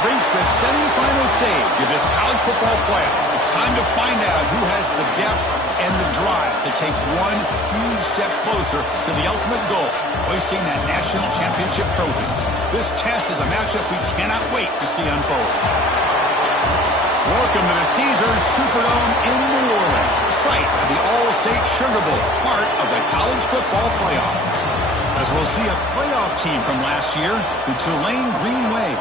have reached the semifinal stage of this college football playoff. It's time to find out who has the depth and the drive to take one huge step closer to the ultimate goal, hoisting that national championship trophy. This test is a matchup we cannot wait to see unfold. Welcome to the Caesars Superdome in New Orleans, site of the All-State Sugar Bowl, part of the college football playoff. As we'll see a playoff team from last year, the Tulane Green Wave,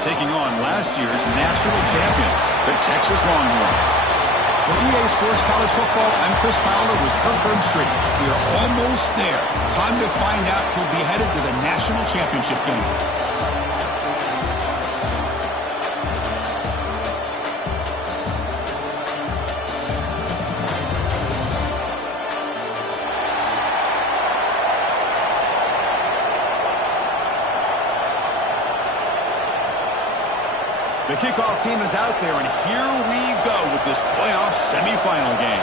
taking on last year's national champions, the Texas Longhorns. For EA Sports College Football, I'm Chris Fowler with Kirk Herbstreit. We are almost there. Time to find out who'll be headed to the national championship game. The kickoff team is out there, and here we go with this playoff semifinal game.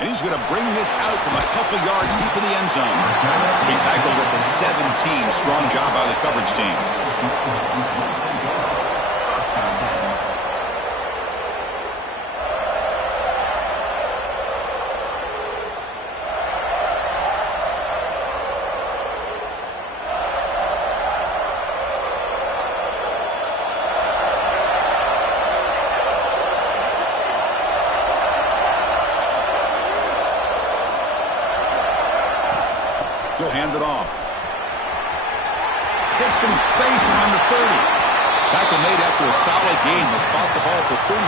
And he's going to bring this out from a couple yards deep in the end zone. He tackled at the 17. Strong job by the coverage team. He'll hand it off. Gets some space around the 30. Tackle made after a solid gain. They'll spot the ball for 31.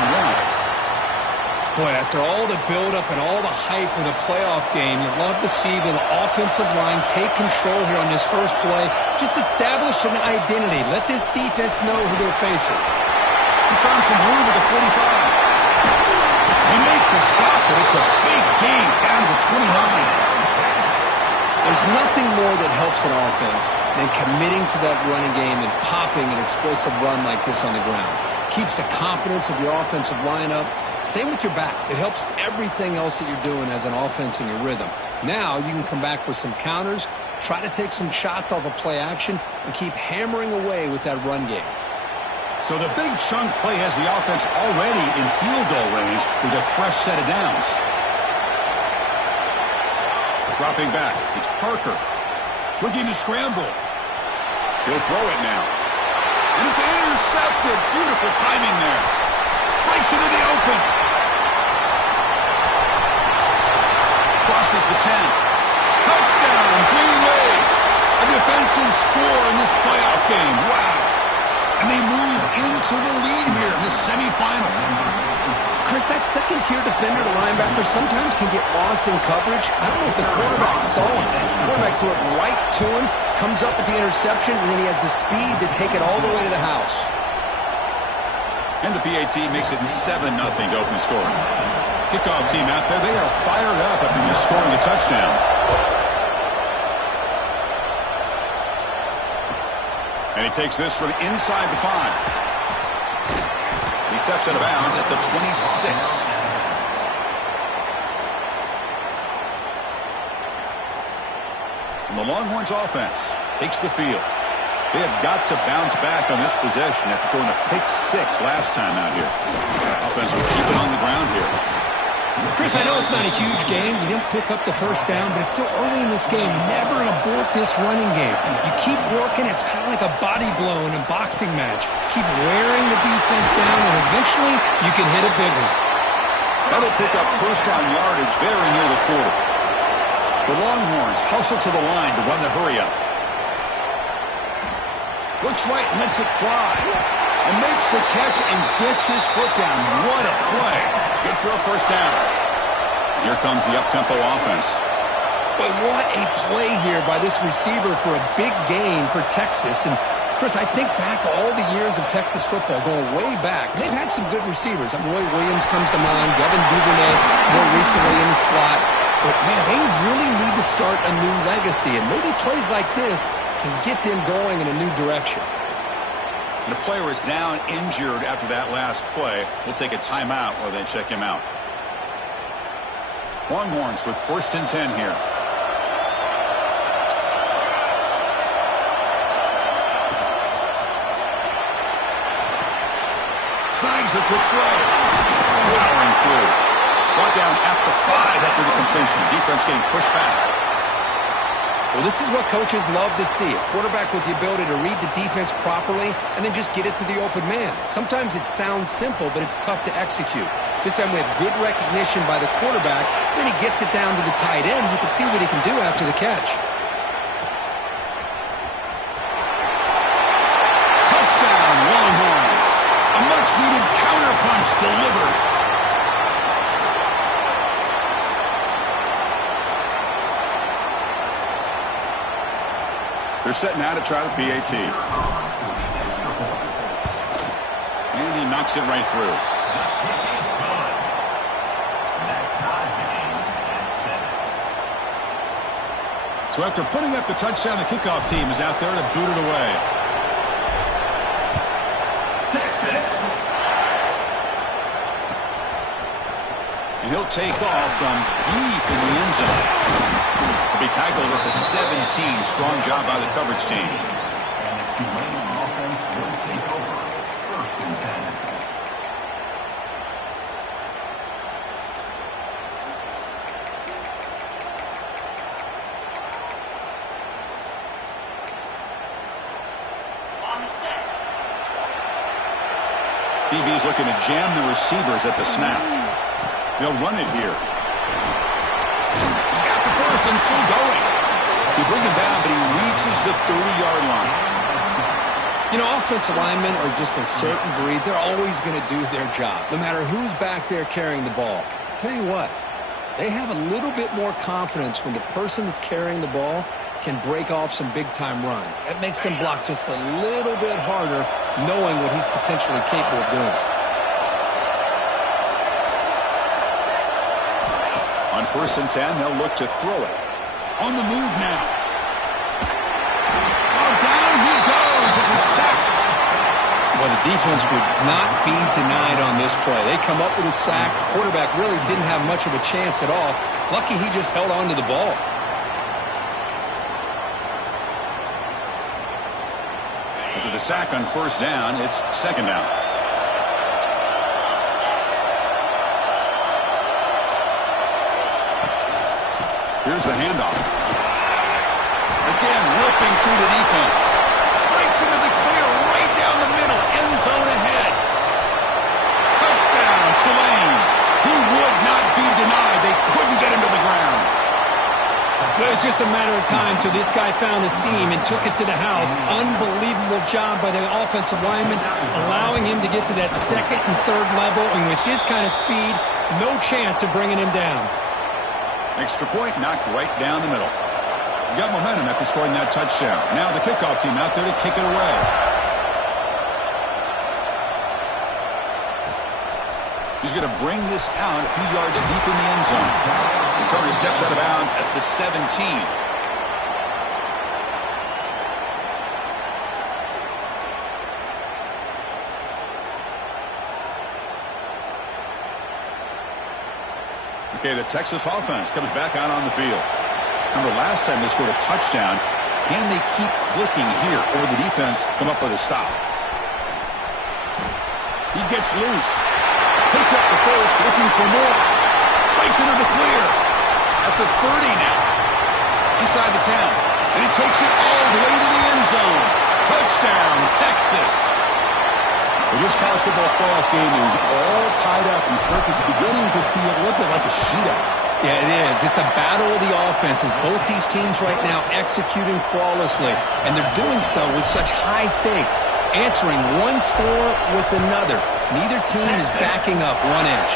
Boy, after all the buildup and all the hype of the playoff game, you'd love to see the offensive line take control here on this first play. Just establish an identity. Let this defense know who they're facing. He's found some room at the 45. They make the stop, but it's a big gain down to 29. There's nothing more that helps an offense than committing to that running game and popping an explosive run like this on the ground. Keeps the confidence of your offensive lineup. Same with your back. It helps everything else that you're doing as an offense in your rhythm. Now you can come back with some counters, try to take some shots off of play action, and keep hammering away with that run game. So the big chunk play has the offense already in field goal range with a fresh set of downs. Dropping back, it's Parker. Looking to scramble. He'll throw it now. And it's intercepted. Beautiful timing there. Breaks into the open. Crosses the 10. Touchdown, Green Wave. A defensive score in this playoff game. Wow. And they move into the lead here in the semifinal. Chris, that second-tier defender, the linebacker, sometimes can get lost in coverage. I don't know if the quarterback saw him. The quarterback threw it right to him, comes up with the interception, and then he has the speed to take it all the way to the house. And the PAT makes it 7-0 to open the score. Kickoff team out there, they are fired up after just scoring a touchdown. And he takes this from inside the 5. He steps out of bounds at the 26. And the Longhorns offense takes the field. They have got to bounce back on this possession after going to pick 6 last time out here. Offense will keep it on the ground here. Chris, I know it's not a huge game. You didn't pick up the first down, but it's still early in this game. Never abort this running game. You keep working. It's kind of like a body blow in a boxing match. Keep wearing the defense down, and eventually you can hit a big one. That'll pick up first down yardage very near the 40. The Longhorns hustle to the line to run the hurry up. Looks right and lets it fly. And makes the catch and gets his foot down. What a play. Good for a first down. Here comes the up-tempo offense. But what a play here by this receiver for a big gain for Texas. And, Chris, I think back all the years of Texas football, going way back. They've had some good receivers. Roy Williams comes to mind, Devin Duvernay more recently in the slot. But, man, they really need to start a new legacy. And maybe plays like this can get them going in a new direction. The player is down injured after that last play. We'll take a timeout while they check him out. Longhorns with 1st and 10 here. Snags the quick throw. Powering through. Brought down at the 5 after the completion. Defense getting pushed back. Well, this is what coaches love to see. A quarterback with the ability to read the defense properly and then just get it to the open man. Sometimes it sounds simple, but it's tough to execute. This time we have good recognition by the quarterback. Then he gets it down to the tight end. You can see what he can do after the catch. Touchdown, Longhorns. A much-needed counterpunch delivered. They're setting out to try the PAT. And he knocks it right through. So after putting up the touchdown, the kickoff team is out there to boot it away. And he'll take off from deep in the end zone. He'll be tackled at the 17. Strong job by the coverage team. And the Tulane offense will take over. 1st and 10. DB's looking to jam the receivers at the snap. They'll run it here. He's got the first and still going. They bring him down, but he reaches the 30-yard line. You know, offensive linemen are just a certain breed. They're always going to do their job, no matter who's back there carrying the ball. I'll tell you what, they have a little bit more confidence when the person that's carrying the ball can break off some big-time runs. That makes them block just a little bit harder, knowing what he's potentially capable of doing. On 1st and 10, they'll look to throw it. On the move now. Oh, down he goes. It's a sack. Well, the defense would not be denied on this play. They come up with a sack. Quarterback really didn't have much of a chance at all. Lucky he just held on to the ball. After the sack on 1st down, it's 2nd down. Here's the handoff. Again, ripping through the defense. Breaks into the clear right down the middle. End zone ahead. Touchdown, Tulane. He would not be denied. They couldn't get him to the ground. It was just a matter of time till this guy found the seam and took it to the house. Unbelievable job by the offensive lineman, allowing him to get to that 2nd and 3rd level. And with his kind of speed, no chance of bringing him down. Extra point knocked right down the middle. You got momentum after scoring that touchdown. Now the kickoff team out there to kick it away. He's going to bring this out a few yards deep in the end zone. Returner steps out of bounds at the 17. Okay, the Texas offense comes back out on the field. Remember, last time they scored a touchdown. Can they keep clicking here, or the defense come up with a stop? He gets loose. Picks up the first, looking for more. Breaks into the clear. At the 30 now. Inside the 10. And he takes it all the way to the end zone. Touchdown, Texas. Well, this college football playoff game is all tied up, and Kirk, it's beginning to feel a little bit like a shootout. Yeah, it is. It's a battle of the offenses. Both these teams right now executing flawlessly, and they're doing so with such high stakes, answering one score with another. Neither team is backing up 1 inch.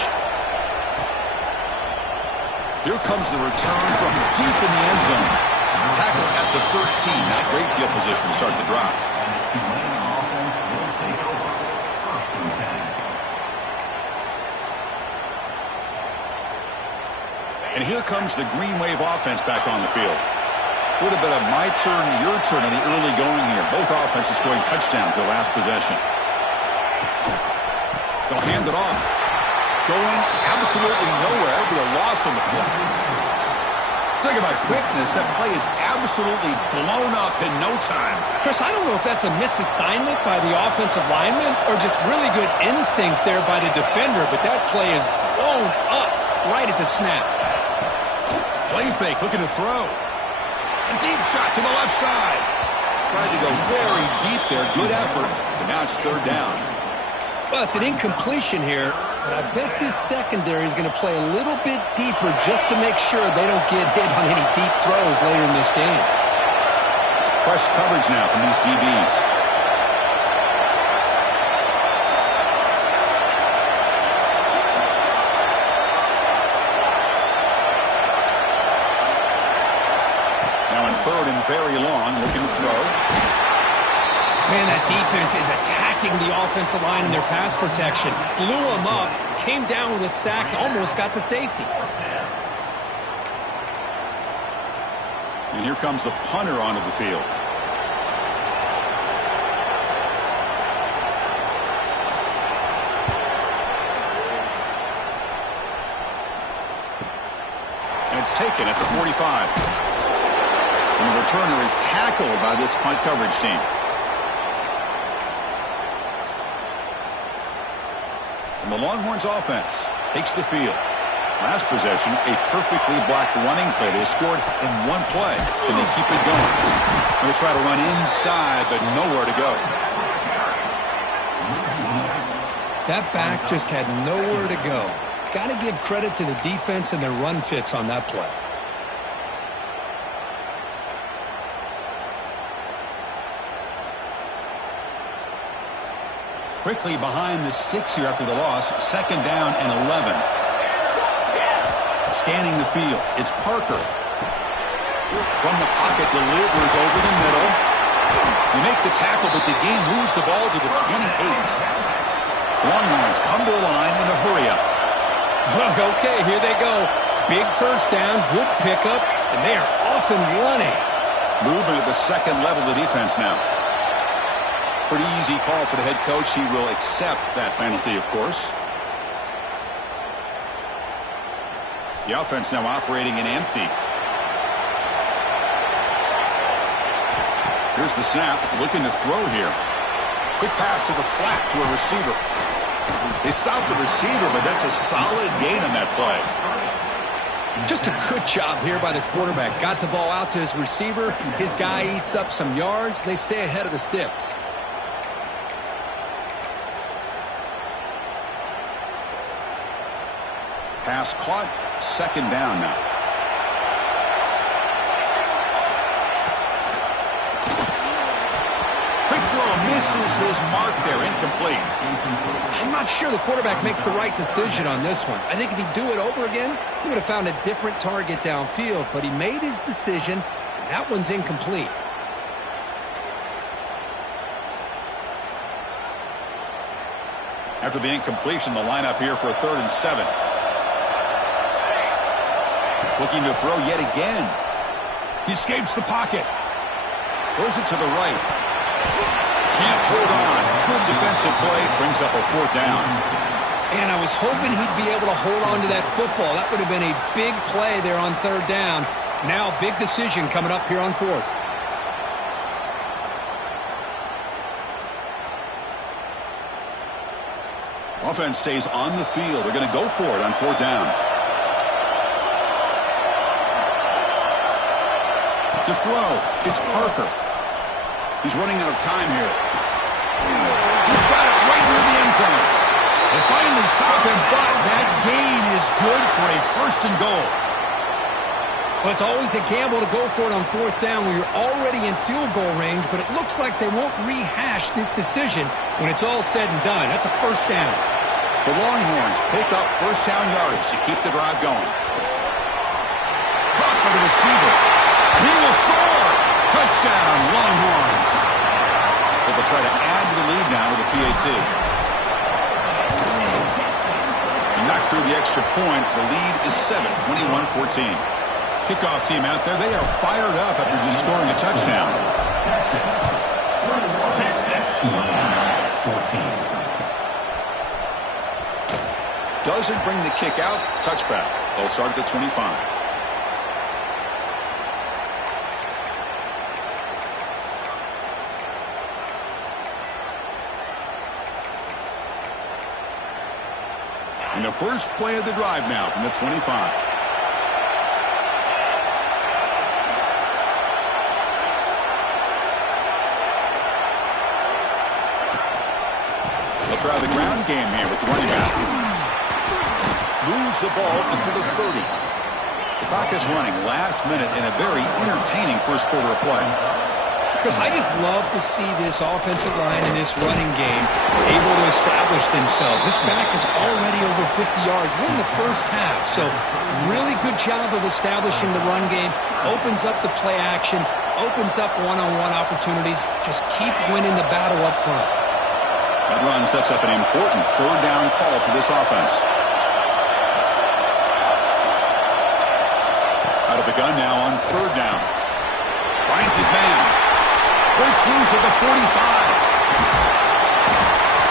Here comes the return from deep in the end zone. Tackle at the 13. Not great field position to start the drive. And here comes the Green Wave offense back on the field. Would have been a my turn, your turn in the early going here. Both offenses scoring touchdowns their last possession. They'll hand it off. Going absolutely nowhere. It'll be a loss on the play. Talk about quickness. That play is absolutely blown up in no time. Chris, I don't know if that's a misassignment by the offensive lineman or just really good instincts there by the defender, but that play is blown up right at the snap. Play fake, looking to throw. A deep shot to the left side. Tried to go very deep there. Good effort. But now it's third down. Well, it's an incompletion here, but I bet this secondary is going to play a little bit deeper just to make sure they don't get hit on any deep throws later in this game. It's press coverage now from these DBs. Now in third and very long, looking to throw. Man, that defense is attacking the offensive line in their pass protection. Blew them up, came down with a sack, almost got to safety. And here comes the punter onto the field. And it's taken at the 45. And the returner is tackled by this punt coverage team. And the Longhorns offense takes the field. Last possession, a perfectly blocked running play. They scored in one play, and they keep it going. And they try to run inside, but nowhere to go. That back just had nowhere to go. Got to give credit to the defense and their run fits on that play. Quickly behind the sticks here after the loss. Second down and 11. Scanning the field. It's Parker. From the pocket, delivers over the middle. You make the tackle, but the game moves the ball to the 28. Longhorns come to the line in a hurry up. Okay, here they go. Big first down, good pickup, and they are off and running. Movement at the second level of the defense now. Pretty easy call for the head coach. He will accept that penalty, of course. The offense now operating in empty. Here's the snap. Looking to throw here. Quick pass to the flat to a receiver. They stopped the receiver, but that's a solid gain on that play. Just a good job here by the quarterback. Got the ball out to his receiver. His guy eats up some yards. They stay ahead of the sticks. Pass caught. Second down now. Quick throw misses his mark there. Incomplete. I'm not sure the quarterback makes the right decision on this one. I think if he'd do it over again, he would have found a different target downfield, but he made his decision, and that one's incomplete. After the incompletion, the lineup here for a 3rd and 7. Looking to throw yet again. He escapes the pocket. Throws it to the right. Can't hold on. Good defensive play. Brings up a 4th down. And I was hoping he'd be able to hold on to that football. That would have been a big play there on 3rd down. Now, big decision coming up here on 4th. Offense stays on the field. They're going to go for it on 4th down. To throw, it's Parker. He's running out of time here. He's got it right near the end zone. They finally stop him, but that gain is good for a 1st and goal. Well, it's always a gamble to go for it on 4th down when you're already in field goal range, but it looks like they won't rehash this decision when it's all said and done. That's a 1st down. The Longhorns pick up 1st down yardage to keep the drive going. Caught by the receiver. He will score! Touchdown, Longhorns. But they'll try to add to the lead now to the PAT. And knocked through the extra point. The lead is 7, 21-14. Kickoff team out there. They are fired up after just scoring a touchdown. Doesn't bring the kick out. Touchback. They'll start at the 25. And the first play of the drive now from the 25. They'll try the ground game here with the running back. Moves the ball up to the 30. The clock is running last minute in a very entertaining first quarter of play. Because I just love to see this offensive line and this running game able to establish themselves. This back is already over 50 yards. We're in the first half, so really good job of establishing the run game. Opens up the play action, opens up one-on-one opportunities. Just keep winning the battle up front. That run sets up an important third down call for this offense. Out of the gun now on third down. Finds his man. Breaks loose at the 45.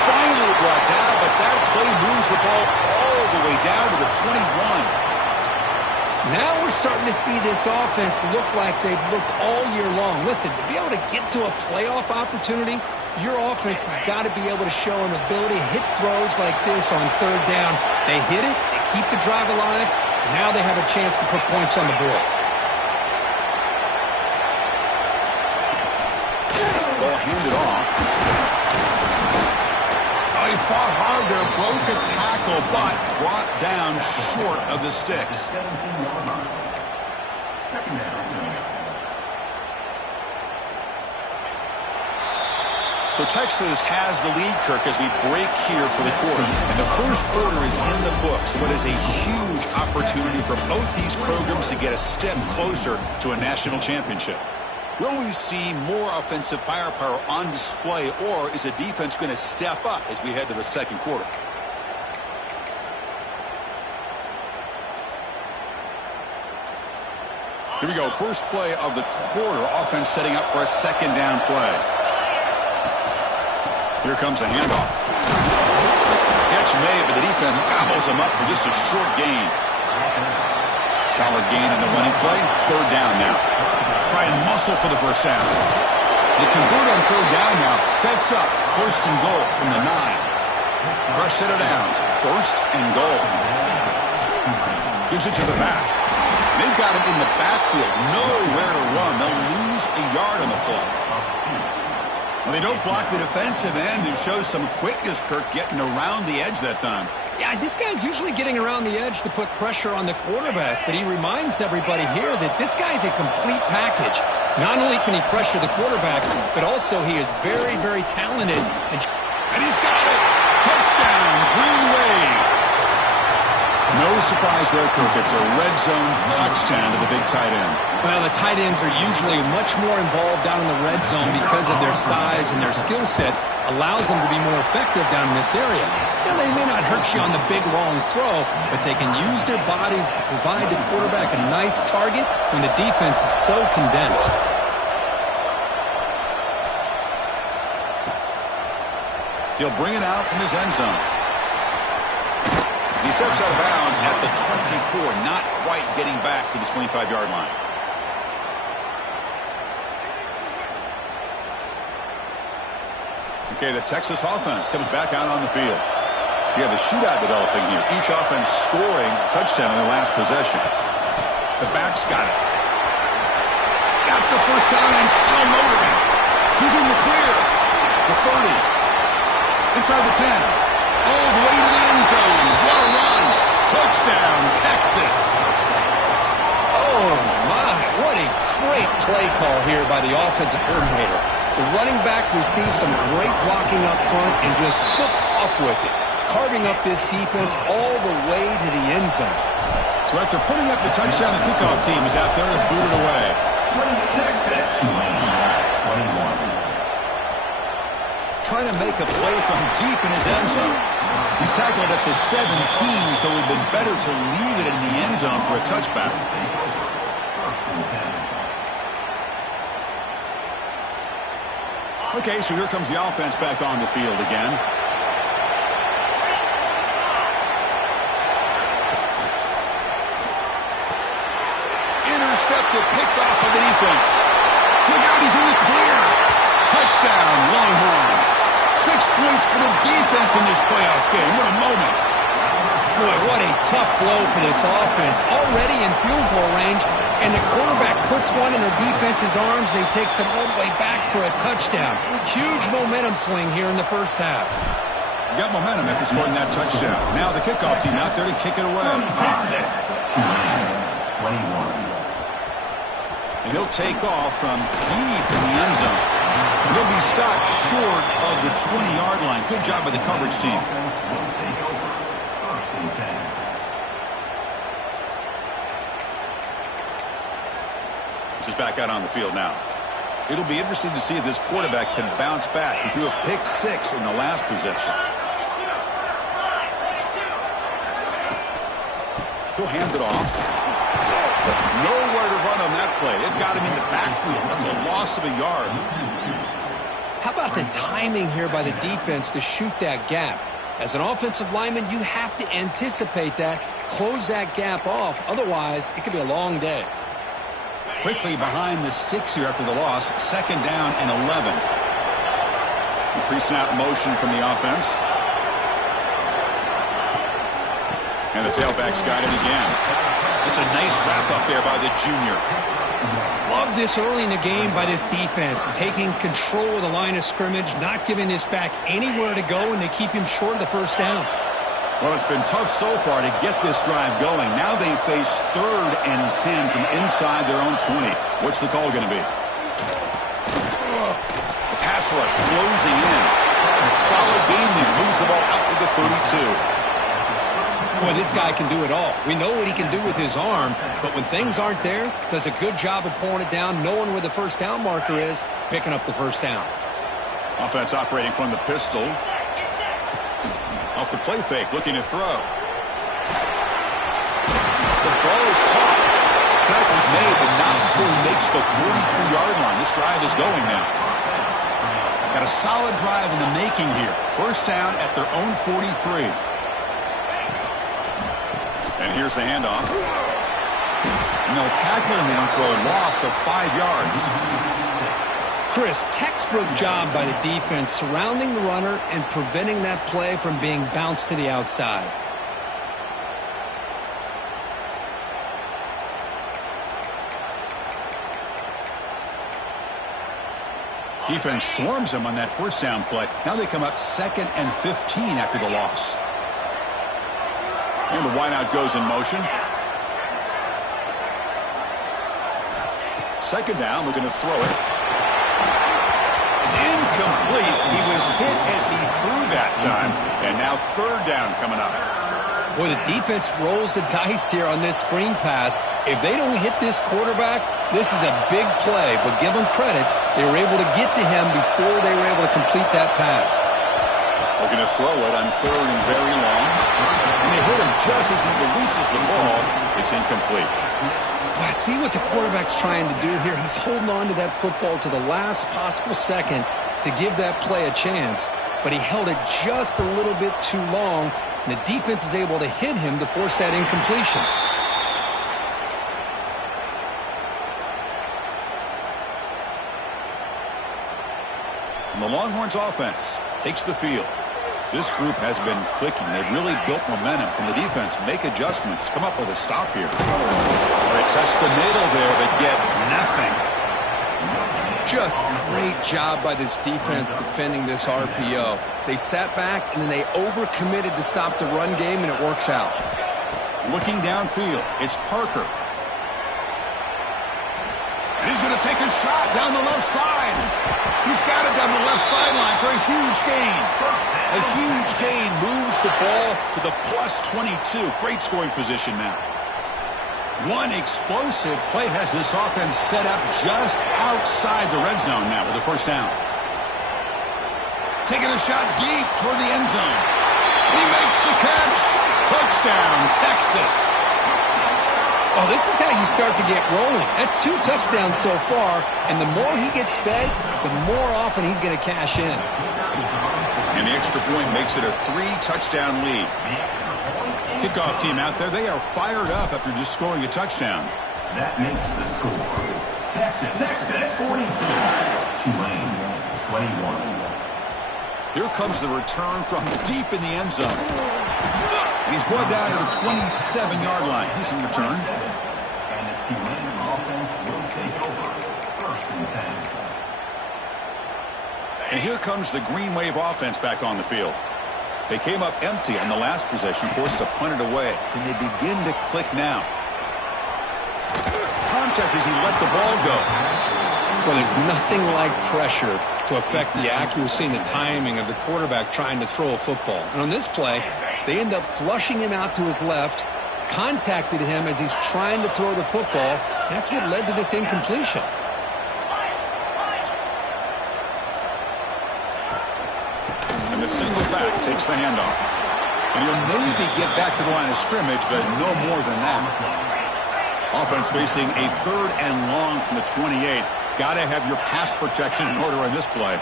Finally brought down, but that play moves the ball all the way down to the 21. Now we're starting to see this offense look like they've looked all year long. Listen, to be able to get to a playoff opportunity, your offense has got to be able to show an ability to hit throws like this on third down. They hit it, they keep the drive alive, now they have a chance to put points on the board. Ball handed off. Oh, he fought hard there, broke a tackle, but brought down short of the sticks. Second down. So Texas has the lead, Kirk, as we break here for the quarter. And the first quarter is in the books, but is a huge opportunity for both these programs to get a step closer to a national championship. Will we see more offensive firepower on display, or is the defense going to step up as we head to the second quarter? Here we go. First play of the quarter. Offense setting up for a second down play. Here comes a handoff. Catch made, but the defense gobbles him up for just a short gain. Solid gain on the running play. Third down now. Try and muscle for the first down. They convert on third down now. Sets up first and goal from the 9. Fresh set of downs. First and goal. Gives it to the back. They've got him in the backfield. Nowhere to run. They'll lose a yard on the play. Well, they don't block the defensive end and show some quickness, Kirk, getting around the edge that time. Yeah, this guy's usually getting around the edge to put pressure on the quarterback, but he reminds everybody here that this guy's a complete package. Not only can he pressure the quarterback, but also he is very, very talented. And he's got it! Touchdown, Green Wave! No surprise there, Kirk. It's a red zone touchdown to the big tight end. Well, the tight ends are usually much more involved down in the red zone because of their size and their skill set allows them to be more effective down in this area. Now, they may not hurt you on the big, long throw, but they can use their bodies to provide the quarterback a nice target when the defense is so condensed. He'll bring it out from his end zone. He steps out of bounds at the 24, not quite getting back to the 25-yard line. Okay, the Texas offense comes back out on the field. You have a shootout developing here. Each offense scoring a touchdown in their last possession. The back's got it. Got the first down and still motoring. He's in the clear. The 30. Inside the 10. All the way to the end zone. What a run. Touchdown, Texas. Oh, my. What a great play call here by the offensive coordinator. The running back received some great blocking up front and just took off with it, carving up this defense all the way to the end zone. So after putting up the touchdown, the kickoff team is out there and booted away. Texas. Trying to make a play from deep in his end zone. He's tackled at the 17, so it would have been better to leave it in the end zone for a touchback. Okay, so here comes the offense back on the field again. Intercepted, picked off by the defense. Look out, he's in the clear. Touchdown, Longhorns. 6 points for the defense in this playoff game. What a moment. Boy, what a tough blow for this offense. Already in field goal range, and the quarterback puts one in the defense's arms. They takes it all the way back for a touchdown. Huge momentum swing here in the first half. You got momentum after scoring that touchdown. Now the kickoff team out there to kick it away. 21. And he'll take off from deep in the end zone. And he'll be stopped short of the 20-yard line. Good job by the coverage team. Will take over. First and 10. This is back out on the field now. It'll be interesting to see if this quarterback can bounce back. He threw a pick 6 in the last possession. He'll hand it off. Nowhere to run on that play. It got him in the backfield. That's a loss of a yard. How about the timing here by the defense to shoot that gap? As an offensive lineman, you have to anticipate that, close that gap off. Otherwise, it could be a long day. Quickly behind the sticks here after the loss. 2nd down and 11. The pre-snap motion from the offense. And the tailback's got it again. It's a nice wrap-up there by the junior. Love this early in the game by this defense. Taking control of the line of scrimmage, not giving this back anywhere to go, and they keep him short of the first down. Well, it's been tough so far to get this drive going. Now they face 3rd and 10 from inside their own 20. What's the call going to be? The pass rush closing in. Solid gain there. Moves the ball out to the 32. Boy, this guy can do it all. We know what he can do with his arm, but when things aren't there, does a good job of pulling it down, knowing where the first down marker is, picking up the first down. Offense operating from the pistol. Off the play fake, looking to throw. The ball is caught. Tackle's made, but not before he makes the 43-yard line. This drive is going now. Got a solid drive in the making here. First down at their own 43. And here's the handoff. And they'll tackle him for a loss of 5 yards. Chris, textbook job by the defense surrounding the runner and preventing that play from being bounced to the outside. Defense swarms him on that first down play. Now they come up 2nd and 15 after the loss. And the wideout goes in motion. 2nd down, looking to throw it. It's incomplete. He was hit as he threw that time. And now 3rd down coming up. Boy, the defense rolls the dice here on this screen pass. If they don't hit this quarterback, this is a big play. But give them credit, they were able to get to him before they were able to complete that pass. Looking to throw it on 3rd and very long. And they hit him just as he releases the ball. It's incomplete. Well, I see what the quarterback's trying to do here. He's holding on to that football to the last possible second to give that play a chance. But he held it just a little bit too long, and the defense is able to hit him to force that incompletion. And the Longhorns offense takes the field. This group has been clicking. They've really built momentum. Can the defense make adjustments? Come up with a stop here. They test the middle there, but get nothing. Just great job by this defense defending this RPO. They sat back, and then they overcommitted to stop the run game, and it works out. Looking downfield, it's Parker. And he's going to take a shot down the left side. He's got it down the left sideline for a huge gain. A huge gain moves the ball to the plus 22. Great scoring position now. One explosive play has this offense set up just outside the red zone now with the first down. Taking a shot deep toward the end zone. He makes the catch. Touchdown, Texas. Oh, this is how you start to get rolling. That's 2 touchdowns so far, and the more he gets fed, the more often he's going to cash in. And the extra point makes it a 3-touchdown lead. Kickoff team out there, they are fired up after just scoring a touchdown. That makes the score. Texas 42, Tulane 21. Here comes the return from deep in the end zone. And he's brought down to the 27-yard line. Decent return. And the Tulane offense will take over. 1st and 10. And here comes the Green Wave offense back on the field. They came up empty on the last possession, forced to punt it away. Can they begin to click now? Contact as he let the ball go. Well, there's nothing like pressure to affect the accuracy and the timing of the quarterback trying to throw a football. And on this play, they end up flushing him out to his left, contacted him as he's trying to throw the football. That's what led to this incompletion. And the single back takes the handoff. And he'll maybe get back to the line of scrimmage, but no more than that. Offense facing a 3rd and long from the 28. Got to have your pass protection in order on this play.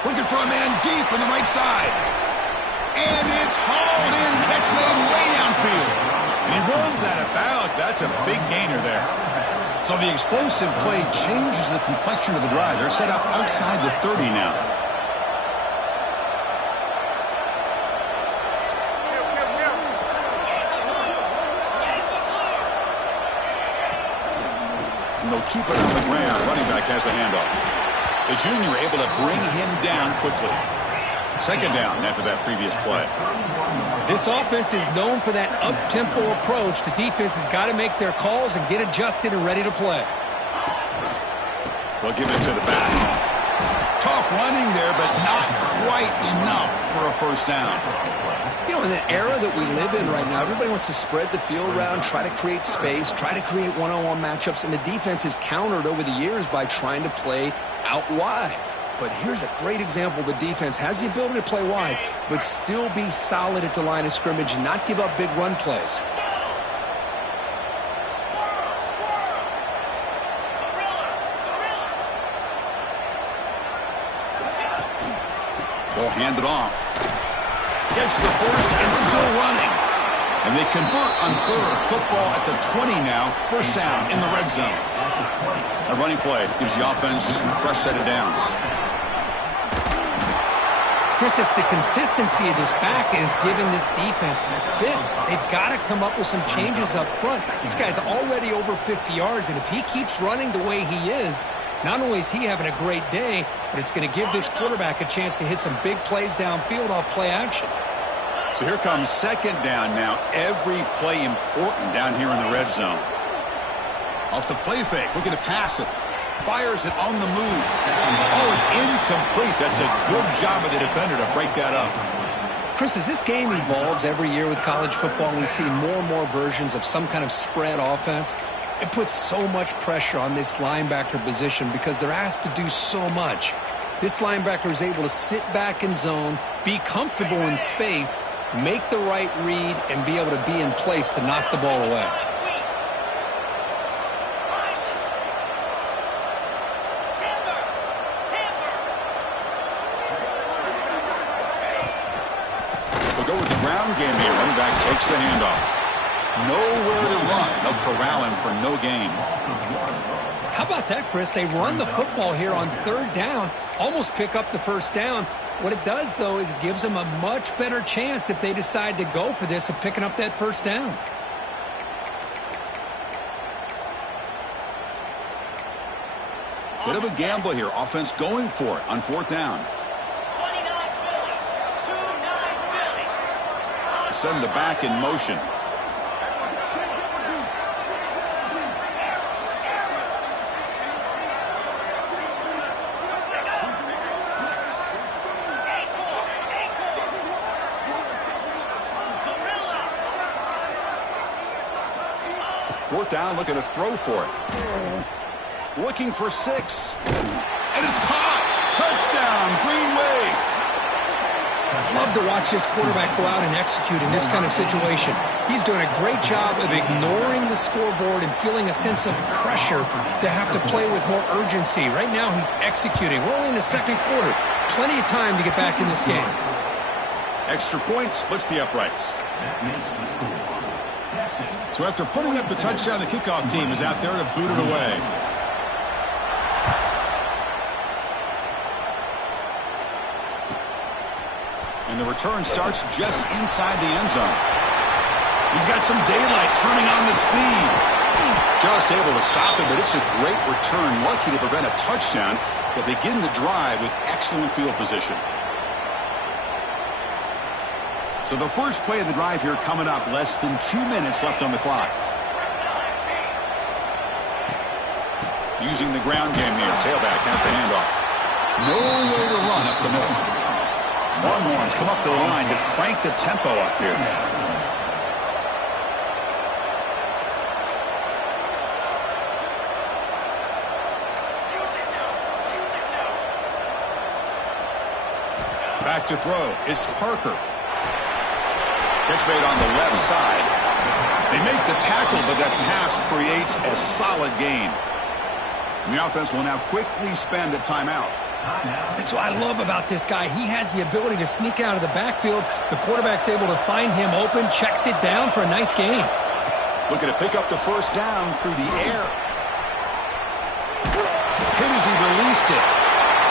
Looking for a man deep on the right side. And it's hauled in. Catch made way downfield. And he runs out of bounds. That's a big gainer there. So the explosive play changes the complexion of the drive. They're set up outside the 30 now. And they'll keep it on the ground. Running back has the handoff. The junior able to bring him down quickly. 2nd down after that previous play. This offense is known for that up-tempo approach. The defense has got to make their calls and get adjusted and ready to play. They'll give it to the back. Tough running there, but not quite enough for a 1st down. You know, in the era that we live in right now, everybody wants to spread the field around, try to create space, try to create one-on-one matchups, and the defense is countered over the years by trying to play out wide. But here's a great example. The defense has the ability to play wide, but still be solid at the line of scrimmage and not give up big run plays. They'll hand it off. Gets the 1st and still running. And they convert on 3rd. Football at the 20 now. 1st down in the red zone. A running play gives the offense a fresh set of downs. Chris, it's the consistency of this back is giving this defense fits. They've got to come up with some changes up front. This guy's already over 50 yards, and if he keeps running the way he is, not only is he having a great day, but it's going to give this quarterback a chance to hit some big plays downfield off play action. So here comes 2nd down now. Every play important down here in the red zone. Off the play fake, looking to pass it. Fires it on the move. Oh, it's incomplete. That's a good job of the defender to break that up. Chris, as this game evolves every year with college football, and we see more and more versions of some kind of spread offense, it puts so much pressure on this linebacker position because they're asked to do so much. This linebacker is able to sit back in zone, be comfortable in space, make the right read, and be able to be in place to knock the ball away. We'll go with the ground game here. Running back takes the handoff. Nowhere to run. They'll corral him for no gain. How about that, Chris? They run the football here on 3rd down, almost pick up the 1st down. What it does, though, is it gives them a much better chance if they decide to go for this of picking up that 1st down. Bit of a gamble here. Offense going for it on 4th down. Send the back in motion. Fourth down, looking to throw for it. Looking for 6. And it's caught. Touchdown, Green Wave. I love to watch this quarterback go out and execute in this kind of situation. He's doing a great job of ignoring the scoreboard and feeling a sense of pressure to have to play with more urgency. Right now, he's executing. We're only in the 2nd quarter. Plenty of time to get back in this game. Extra point splits the uprights. So after putting up the touchdown, the kickoff team is out there to boot it away. And the return starts just inside the end zone. He's got some daylight turning on the speed. Just able to stop it, but it's a great return. Lucky to prevent a touchdown, but begin the drive with excellent field position. So the first play of the drive here coming up. Less than 2 minutes left on the clock. Using the ground game here. Tailback has the handoff. Nowhere to run up the middle. Longhorns come up to the line to crank the tempo up here. Back to throw. It's Parker. Catch made on the left side. They make the tackle, but that pass creates a solid gain. And the offense will now quickly spend a timeout. That's what I love about this guy. He has the ability to sneak out of the backfield. The quarterback's able to find him open, checks it down for a nice gain. Looking to pick up the first down through the air. Hit as he released it.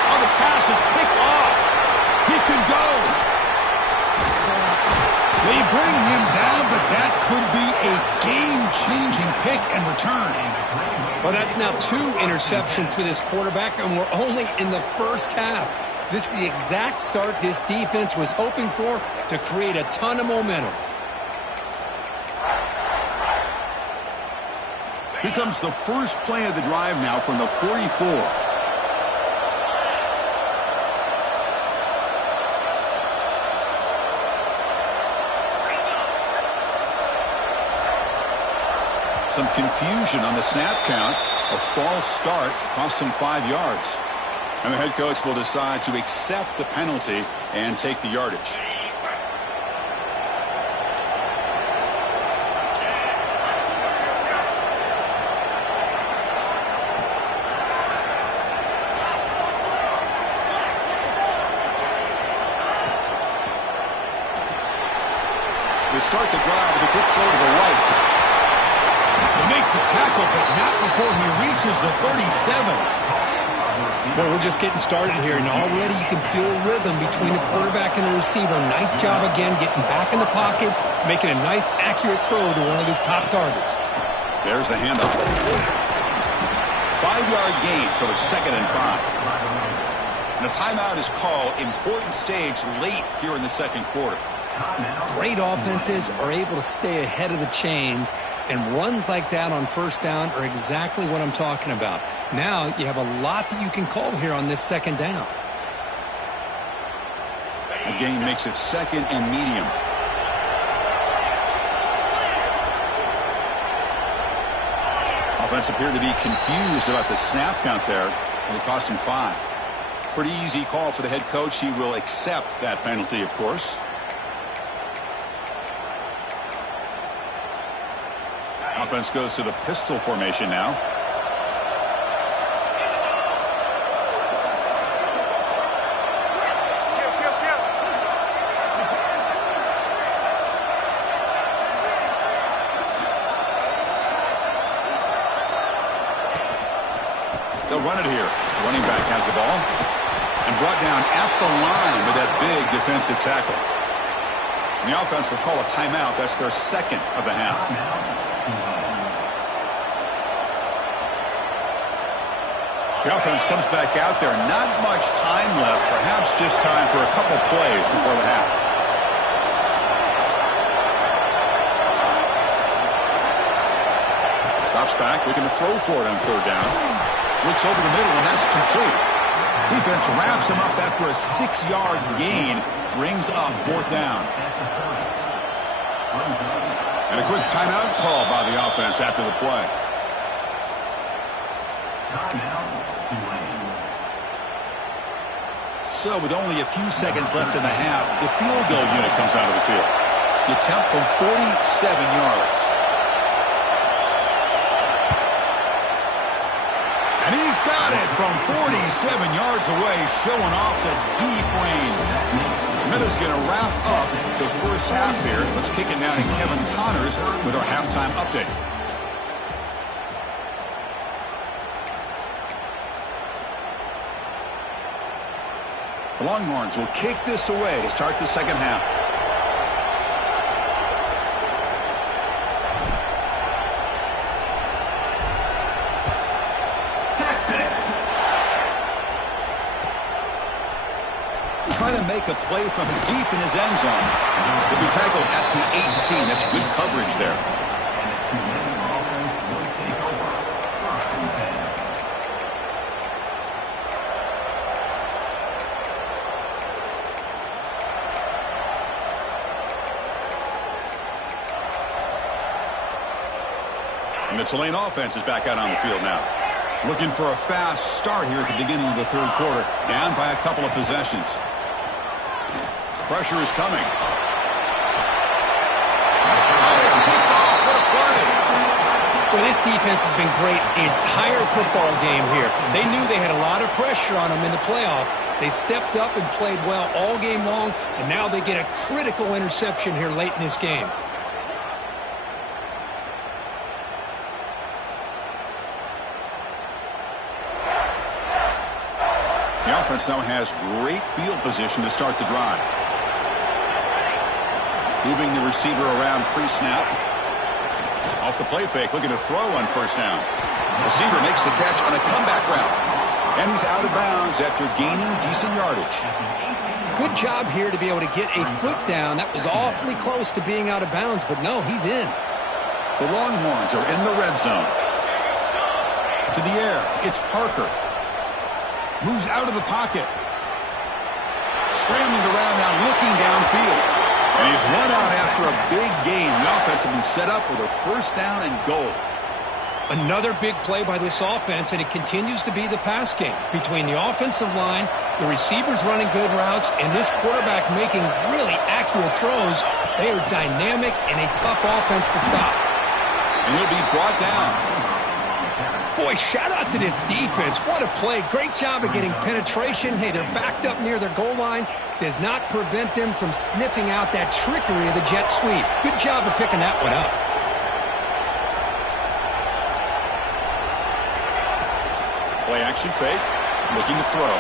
Oh, the pass is picked off. He could go. They bring him down, but that could be a game-changing pick and return. Well, that's now 2 interceptions for this quarterback, and we're only in the first half. This is the exact start this defense was hoping for to create a ton of momentum. Here comes the first play of the drive now from the 44. Some confusion on the snap count. A false start cost him 5 yards. And the head coach will decide to accept the penalty and take the yardage. They start the drive with a good throw to the right. They make the tackle, but not before he reaches the 37. Well, we're just getting started here, and already you can feel rhythm between the quarterback and the receiver. Nice job again getting back in the pocket, making a nice, accurate throw to one of his top targets. There's the handoff. 5-yard gain, so it's 2nd and 5. And a timeout is called. Important stage late here in the second quarter. Great offenses are able to stay ahead of the chains, and runs like that on first down are exactly what I'm talking about. Now you have a lot that you can call here on this second down. The gain makes it 2nd and medium. Offense appeared to be confused about the snap count there. It cost him 5. Pretty easy call for the head coach. He will accept that penalty, of course. Offense goes to the pistol formation now. They'll run it here. Running back has the ball and brought down at the line with that big defensive tackle. And the offense will call a timeout. That's their 2nd of the half. The offense comes back out there. Not much time left. Perhaps just time for a couple plays before the half. Drops back, looking to throw for it on 3rd down. Looks over the middle, and that's complete. Defense wraps him up after a 6-yard gain. Brings up 4th down. And a quick timeout call by the offense after the play. So with only a few seconds left in the half, the field goal unit comes out of the field. The attempt from 47 yards. And he's got it from 47 yards away, showing off the deep range. Smith's going to wrap up the first half here. Let's kick it down to Kevin Connors with our halftime update. The Longhorns will kick this away to start the second half. Trying to make a play from deep in his end zone. He'll be tackled at the 18. That's good coverage there. And the Tulane offense is back out on the field now. Looking for a fast start here at the beginning of the third quarter. Down by a couple of possessions. Pressure is coming. Oh, it's picked off. What a play. Well, this defense has been great the entire football game here. They knew they had a lot of pressure on them in the playoff. They stepped up and played well all game long, and now they get a critical interception here late in this game. The offense now has great field position to start the drive. Moving the receiver around pre-snap. Off the play fake, looking to throw on first down. Receiver makes the catch on a comeback route. And he's out of bounds after gaining decent yardage. Good job here to be able to get a foot down. That was awfully close to being out of bounds, but no, he's in. The Longhorns are in the red zone. To the air, it's Parker. Moves out of the pocket. Scrambling around now, looking downfield. And he's run out after a big gain. The offense will be set up with a first down and goal. Another big play by this offense, and it continues to be the pass game. Between the offensive line, the receivers running good routes, and this quarterback making really accurate throws, they are dynamic and a tough offense to stop. And he'll be brought down. Boy, shout out to this defense. What a play. Great job of getting penetration. Hey, they're backed up near their goal line. Does not prevent them from sniffing out that trickery of the jet sweep. Good job of picking that one up. Play action fake. Looking to throw.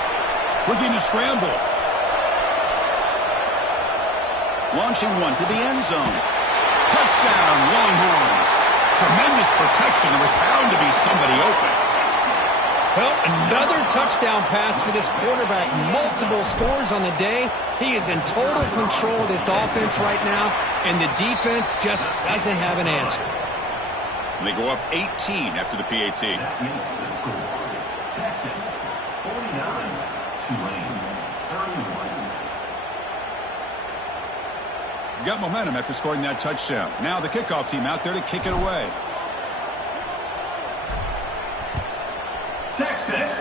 Looking to scramble. Launching one to the end zone. Touchdown, Longhorns. Tremendous protection. There was bound to be somebody open. Well, another touchdown pass for this quarterback. Multiple scores on the day. He is in total control of this offense right now, and the defense just doesn't have an answer. And they go up 18 after the PAT. That makes the score. Texas 49, Tulane 31. Got momentum after scoring that touchdown. Now the kickoff team out there to kick it away. Texas.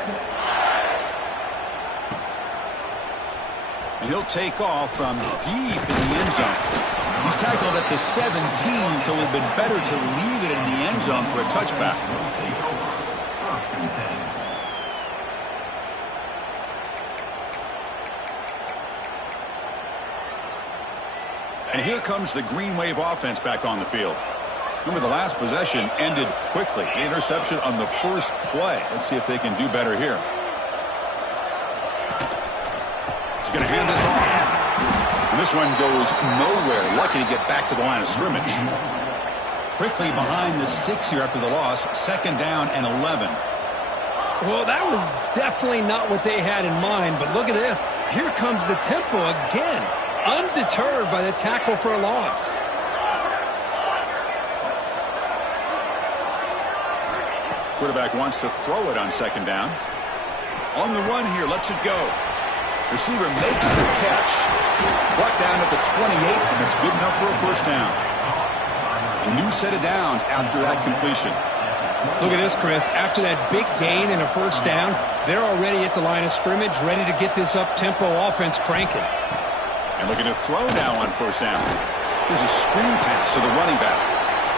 And he'll take off from deep in the end zone. He's tackled at the 17, so it would have been better to leave it in the end zone for a touchback. Take over. First and 10. And here comes the Green Wave offense back on the field. Remember, the last possession ended quickly. The interception on the first play. Let's see if they can do better here. He's going to hand this off. And this one goes nowhere. Lucky to get back to the line of scrimmage. Quickly behind the sticks here after the loss. Second down and 11. Well, that was definitely not what they had in mind, but look at this. Here comes the tempo again. Undeterred by the tackle for a loss. Quarterback wants to throw it on second down. On the run here, lets it go. Receiver makes the catch. Brought down at the 28, and it's good enough for a first down. A new set of downs after that completion. Look at this, Chris. After that big gain and a first down, they're already at the line of scrimmage, ready to get this up-tempo offense cranking. And looking to throw now on first down. There's a screen pass to the running back.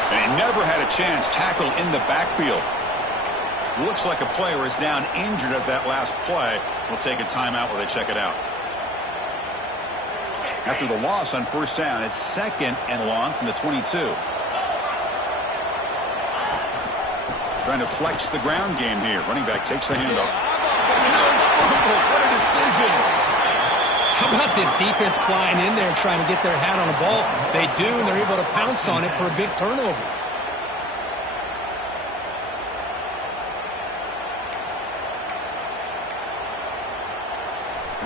And he never had a chance tackled in the backfield. Looks like a player is down injured at that last play. We'll take a timeout while they check it out. After the loss on first down, it's second and long from the 22. Trying to flex the ground game here. Running back takes the handoff. And now it's fumbled. What a decision. How about this defense flying in there trying to get their hat on the ball? They do, and they're able to pounce on it for a big turnover.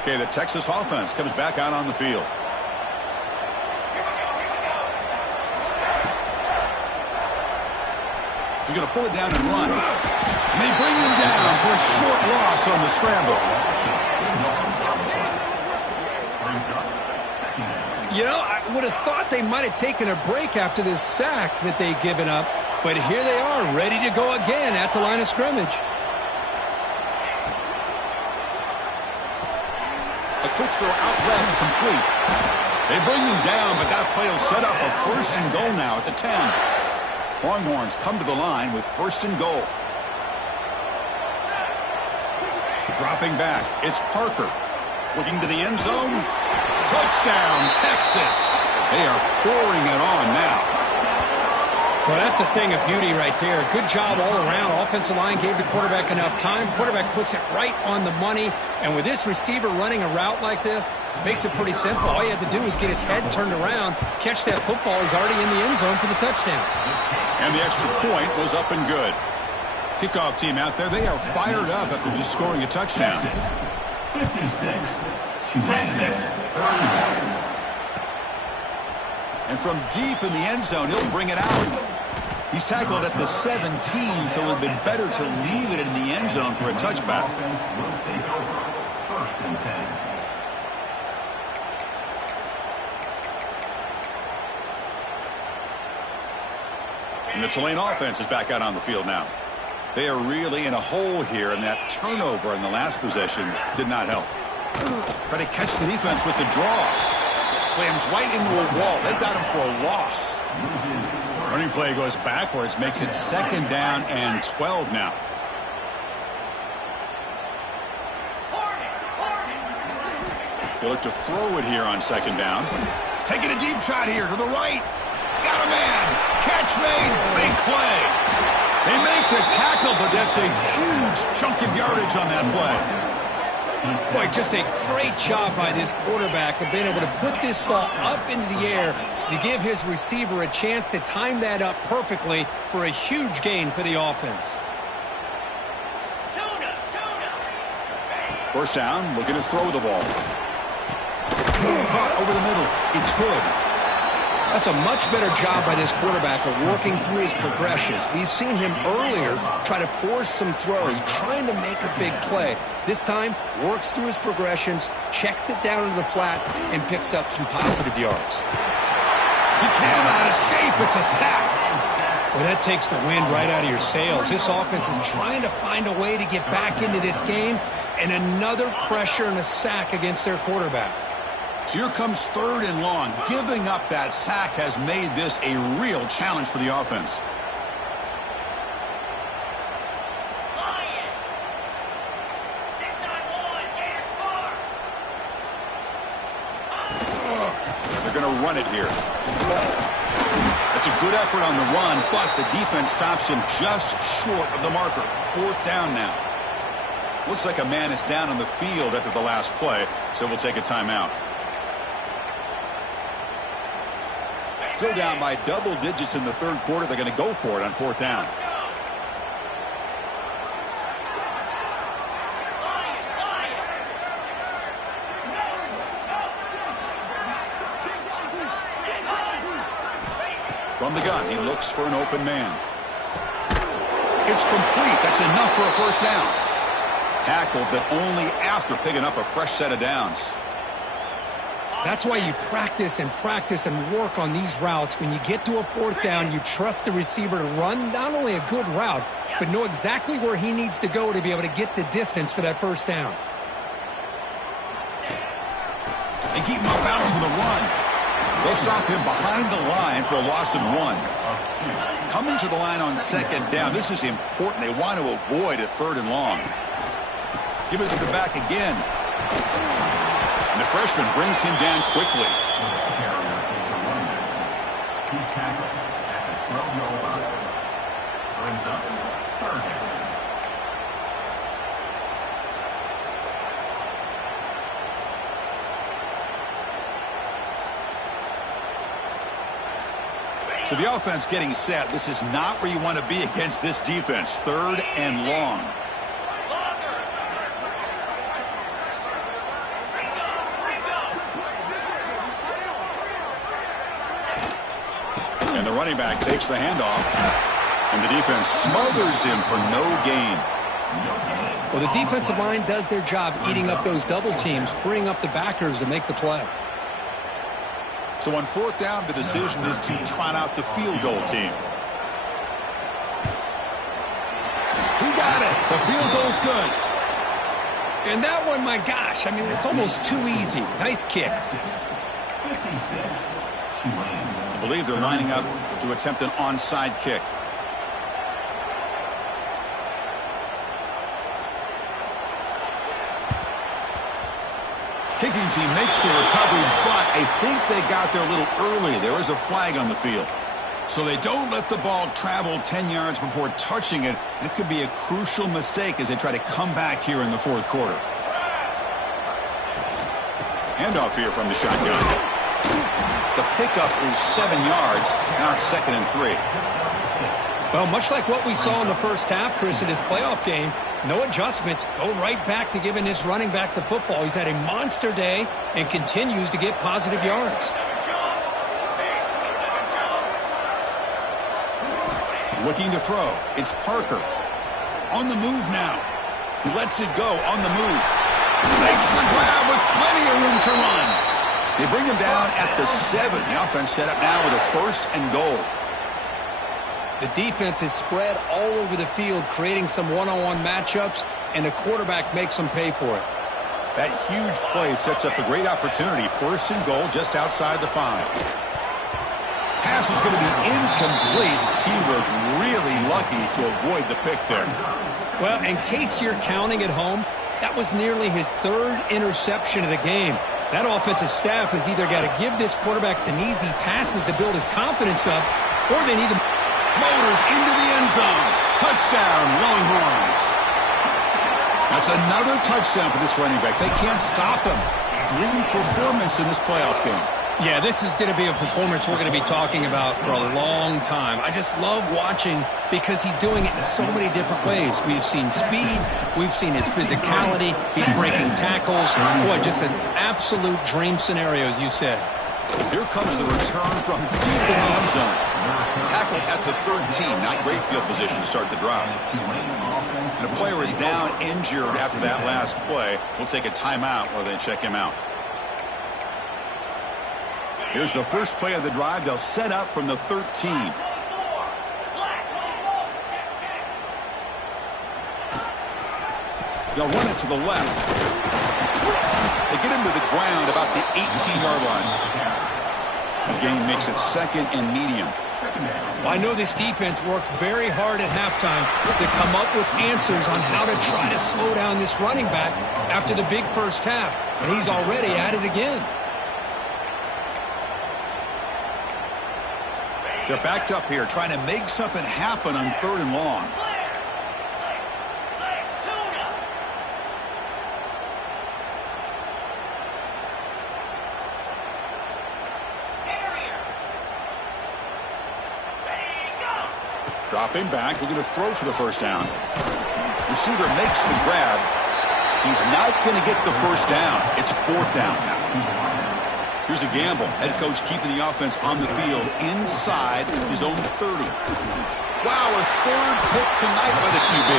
Okay, the Texas offense comes back out on the field. He's going to pull it down and run. And they bring him down for a short loss on the scramble. You know, I would have thought they might have taken a break after this sack that they've given up, but here they are, ready to go again at the line of scrimmage. A quick throw out left, complete. They bring him down, but that play will set up a 1st and goal now at the 10. Longhorns come to the line with 1st and goal. Dropping back, it's Parker. Looking to the end zone. Touchdown, Texas. They are pouring it on now. Well, that's a thing of beauty right there. Good job all around. Offensive line gave the quarterback enough time. Quarterback puts it right on the money. And with this receiver running a route like this, makes it pretty simple. All you have to do is get his head turned around, catch that football. He's already in the end zone for the touchdown. And the extra point was up and good. Kickoff team out there, they are fired up after just scoring a touchdown. 56. And from deep in the end zone, he'll bring it out. He's tackled at the 17, so it would have been better to leave it in the end zone for a touchback. Will take over. 1st and 10. And the Tulane offense is back out on the field now. They are really in a hole here, and that turnover in the last possession did not help. Try to catch the defense with the draw. Slams right into a wall. They've got him for a loss. Running play goes backwards, makes it 2nd down and 12 now. They look to throw it here on 2nd down. Taking a deep shot here to the right. Got a man. Catch made. Big play. They make the tackle, but that's a huge chunk of yardage on that play. Boy, just a great job by this quarterback of being able to put this ball up into the air to give his receiver a chance to time that up perfectly for a huge gain for the offense. 1st down, looking to throw the ball. Caught over the middle. It's Hood. That's a much better job by this quarterback of working through his progressions. We've seen him earlier try to force some throws, trying to make a big play. This time, works through his progressions, checks it down into the flat, and picks up some positive yards. He cannot escape. It's a sack. Well, that takes the wind right out of your sails. This offense is trying to find a way to get back into this game, and another pressure and a sack against their quarterback. So here comes 3rd and long. Giving up that sack has made this a real challenge for the offense. They're going to run it here. That's a good effort on the run, but the defense stops him just short of the marker. 4th down now. Looks like a man is down on the field after the last play, so we'll take a timeout. Still down by double digits in the 3rd quarter. They're going to go for it on 4th down. From the gun, he looks for an open man. It's complete. That's enough for a 1st down. Tackled, but only after picking up a fresh set of downs. That's why you practice and work on these routes. When you get to a 4th down, you trust the receiver to run not only a good route, but know exactly where he needs to go to be able to get the distance for that 1st down. They keep him off balance with a run. They'll stop him behind the line for a loss of 1. Coming to the line on 2nd down, this is important. They want to avoid a 3rd and long. Give it to the back again. And the freshman brings him down quickly. He's tackled at the 12-yard line. Brings up 3rd down. So the offense getting set. This is not where you want to be against this defense. 3rd and long. And the running back takes the handoff. And the defense smothers him for no gain. Well, the defensive line does their job eating up those double teams, freeing up the backers to make the play. So on 4th down, the decision is to trot out the field goal team. He got it. The field goal's good. And that one, my gosh, I mean, it's almost too easy. Nice kick. 56, Tulane. I believe they're lining up to attempt an onside kick. Kicking team makes the recovery, but I think they got there a little early. There is a flag on the field. So they don't let the ball travel 10 yards before touching it. It could be a crucial mistake as they try to come back here in the 4th quarter. Handoff here from the shotgun. The pickup is 7 yards. Now it's 2nd and 3. Well, much like what we saw in the first half, Chris, in his playoff game, no adjustments. Go right back to giving his running back the football. He's had a monster day and continues to get positive yards. Looking to throw. It's Parker. On the move now. He lets it go on the move. Makes the grab with plenty of room to run. They bring him down at the 7. The offense set up now with a 1st and goal. The defense is spread all over the field, creating some one-on-one matchups, and the quarterback makes them pay for it. That huge play sets up a great opportunity. 1st and goal just outside the 5. Pass is going to be incomplete. He was really lucky to avoid the pick there. Well, in case you're counting at home, that was nearly his 3rd interception of the game. That offensive staff has either got to give this quarterback some easy passes to build his confidence up, or they need to... Motors into the end zone. Touchdown, Longhorns. That's another touchdown for this running back. They can't stop him. Dream performance in this playoff game. Yeah, this is going to be a performance we're going to be talking about for a long time. I just love watching because he's doing it in so many different ways. We've seen speed. We've seen his physicality. He's breaking tackles. Boy, just an absolute dream scenario, as you said. Here comes the return from deep in the end zone. Tackled at the 13. Not great field position to start the drive. And a player is down injured after that last play. We'll take a timeout while they check him out. Here's the first play of the drive. They'll set up from the 13. They'll run it to the left. They get him to the ground about the 18-yard line. The game makes it 2nd and medium. Well, I know this defense worked very hard at halftime to come up with answers on how to try to slow down this running back after the big first half. And he's already at it again. They're backed up here trying to make something happen on 3rd and long. Dropping back, looking to throw for the 1st down. Receiver makes the grab. He's not going to get the 1st down. It's 4th down now. Here's a gamble. Head coach keeping the offense on the field inside his own 30. Wow, a 3rd pick tonight by the QB.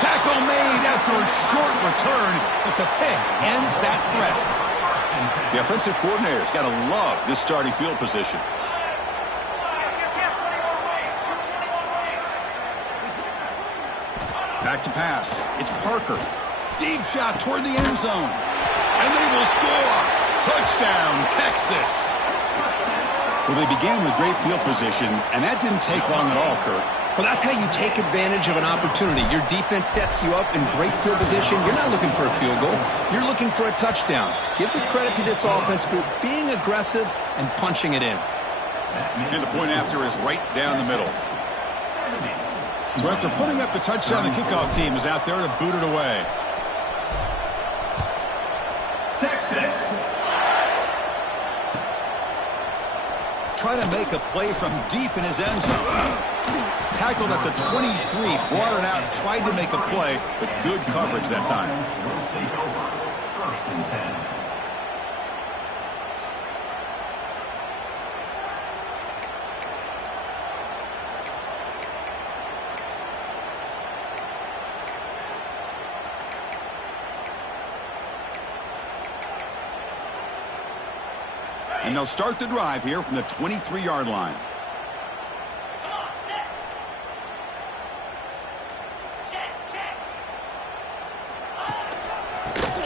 Tackle made after a short return, but the pick ends that threat. The offensive coordinator's got to love this starting field position. Back to pass. It's Parker. Deep shot toward the end zone. And they will score. Touchdown, Texas. Well, they began with great field position, and that didn't take long at all, Kirk. Well, that's how you take advantage of an opportunity. Your defense sets you up in great field position. You're not looking for a field goal. You're looking for a touchdown. Give the credit to this offense for being aggressive and punching it in. And the point after is right down the middle. So after putting up the touchdown, the kickoff team is out there to boot it away. Texas. trying to make a play from deep in his end zone. Tackled at the 23, brought it out, tried to make a play, but good coverage that time. Will take over. First and 10. And they'll start the drive here from the 23-yard line.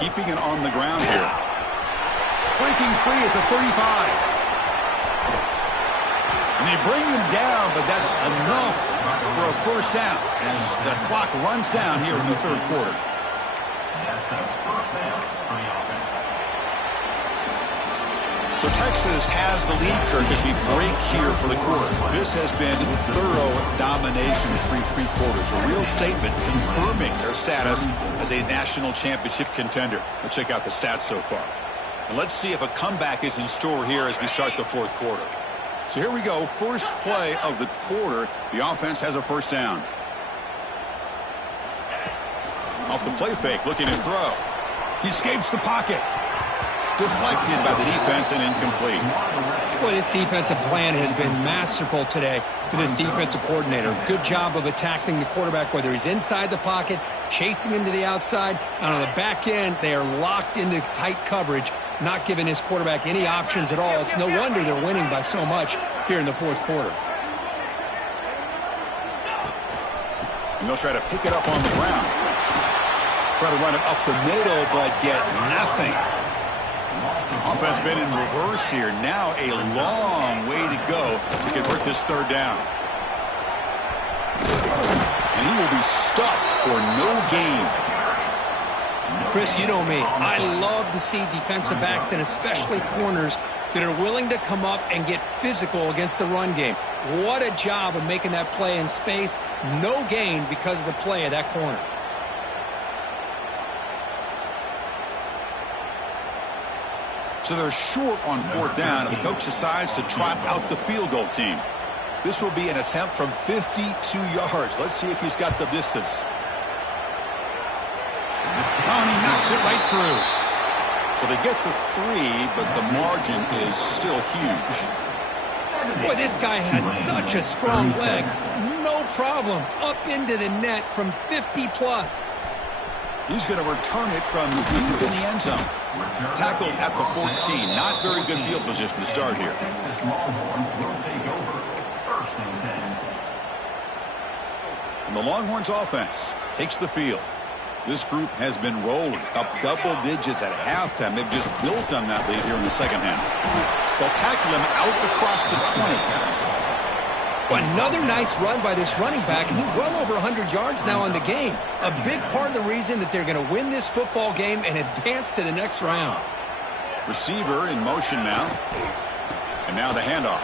Keeping it on the ground here. Breaking free at the 35. And they bring him down, but that's enough for a first down as the clock runs down here in the third quarter. That's a first down for the offense. So Texas has the lead, Kirk, as we break here for the quarter. This has been thorough domination through three quarters. A real statement confirming their status as a national championship contender. Let's check out the stats so far. And let's see if a comeback is in store here as we start the fourth quarter. So here we go. First play of the quarter. The offense has a first down. Off the play fake, looking to throw. He escapes the pocket. Deflected by the defense and incomplete. Boy, this defensive plan has been masterful today for this defensive coordinator. Good job of attacking the quarterback, whether he's inside the pocket, chasing him to the outside. And on the back end, they are locked into tight coverage, not giving his quarterback any options at all. It's no wonder they're winning by so much here in the fourth quarter. And they'll try to pick it up on the ground. Try to run it up the middle, but get nothing. Offense been in reverse here. Now a long way to go to convert this third down. And he will be stuffed for no gain. Chris, you know me. I love to see defensive backs and especially corners that are willing to come up and get physical against the run game. What a job of making that play in space. No gain because of the play of that corner. So they're short on fourth down, and the coach decides to trot out the field goal team. This will be an attempt from 52 yards. Let's see if he's got the distance. Oh, and he knocks it right through. So they get the 3, but the margin is still huge. Boy, this guy has such a strong leg. No problem. Up into the net from 50-plus. He's going to return it from deep in the end zone. Tackled at the 14. Not very good field position to start here. Texas Longhorns will take over. First and 10. And the Longhorns offense takes the field. This group has been rolling up double digits at halftime. They've just built on that lead here in the second half. They'll tackle him out across the 20. Another nice run by this running back, and he's well over 100 yards now in the game. A big part of the reason that they're going to win this football game and advance to the next round. Receiver in motion now. And now the handoff.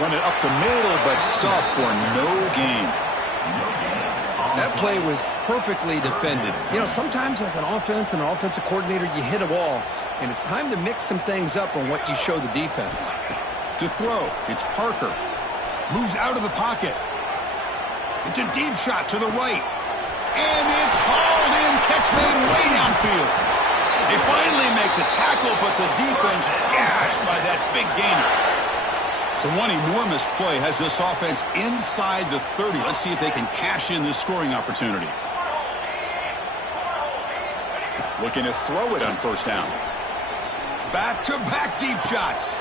Run it up the middle, but stuffed for no gain. That play was perfectly defended. You know, sometimes as an offense and an offensive coordinator, you hit a wall, and it's time to mix some things up on what you show the defense. To throw, it's Parker. Moves out of the pocket. It's a deep shot to the right. And it's hauled in. Catch made way downfield. They finally make the tackle, but the defense gashed by that big gainer. So one enormous play has this offense inside the 30. Let's see if they can cash in this scoring opportunity. Looking to throw it on first down. Back-to-back deep shots.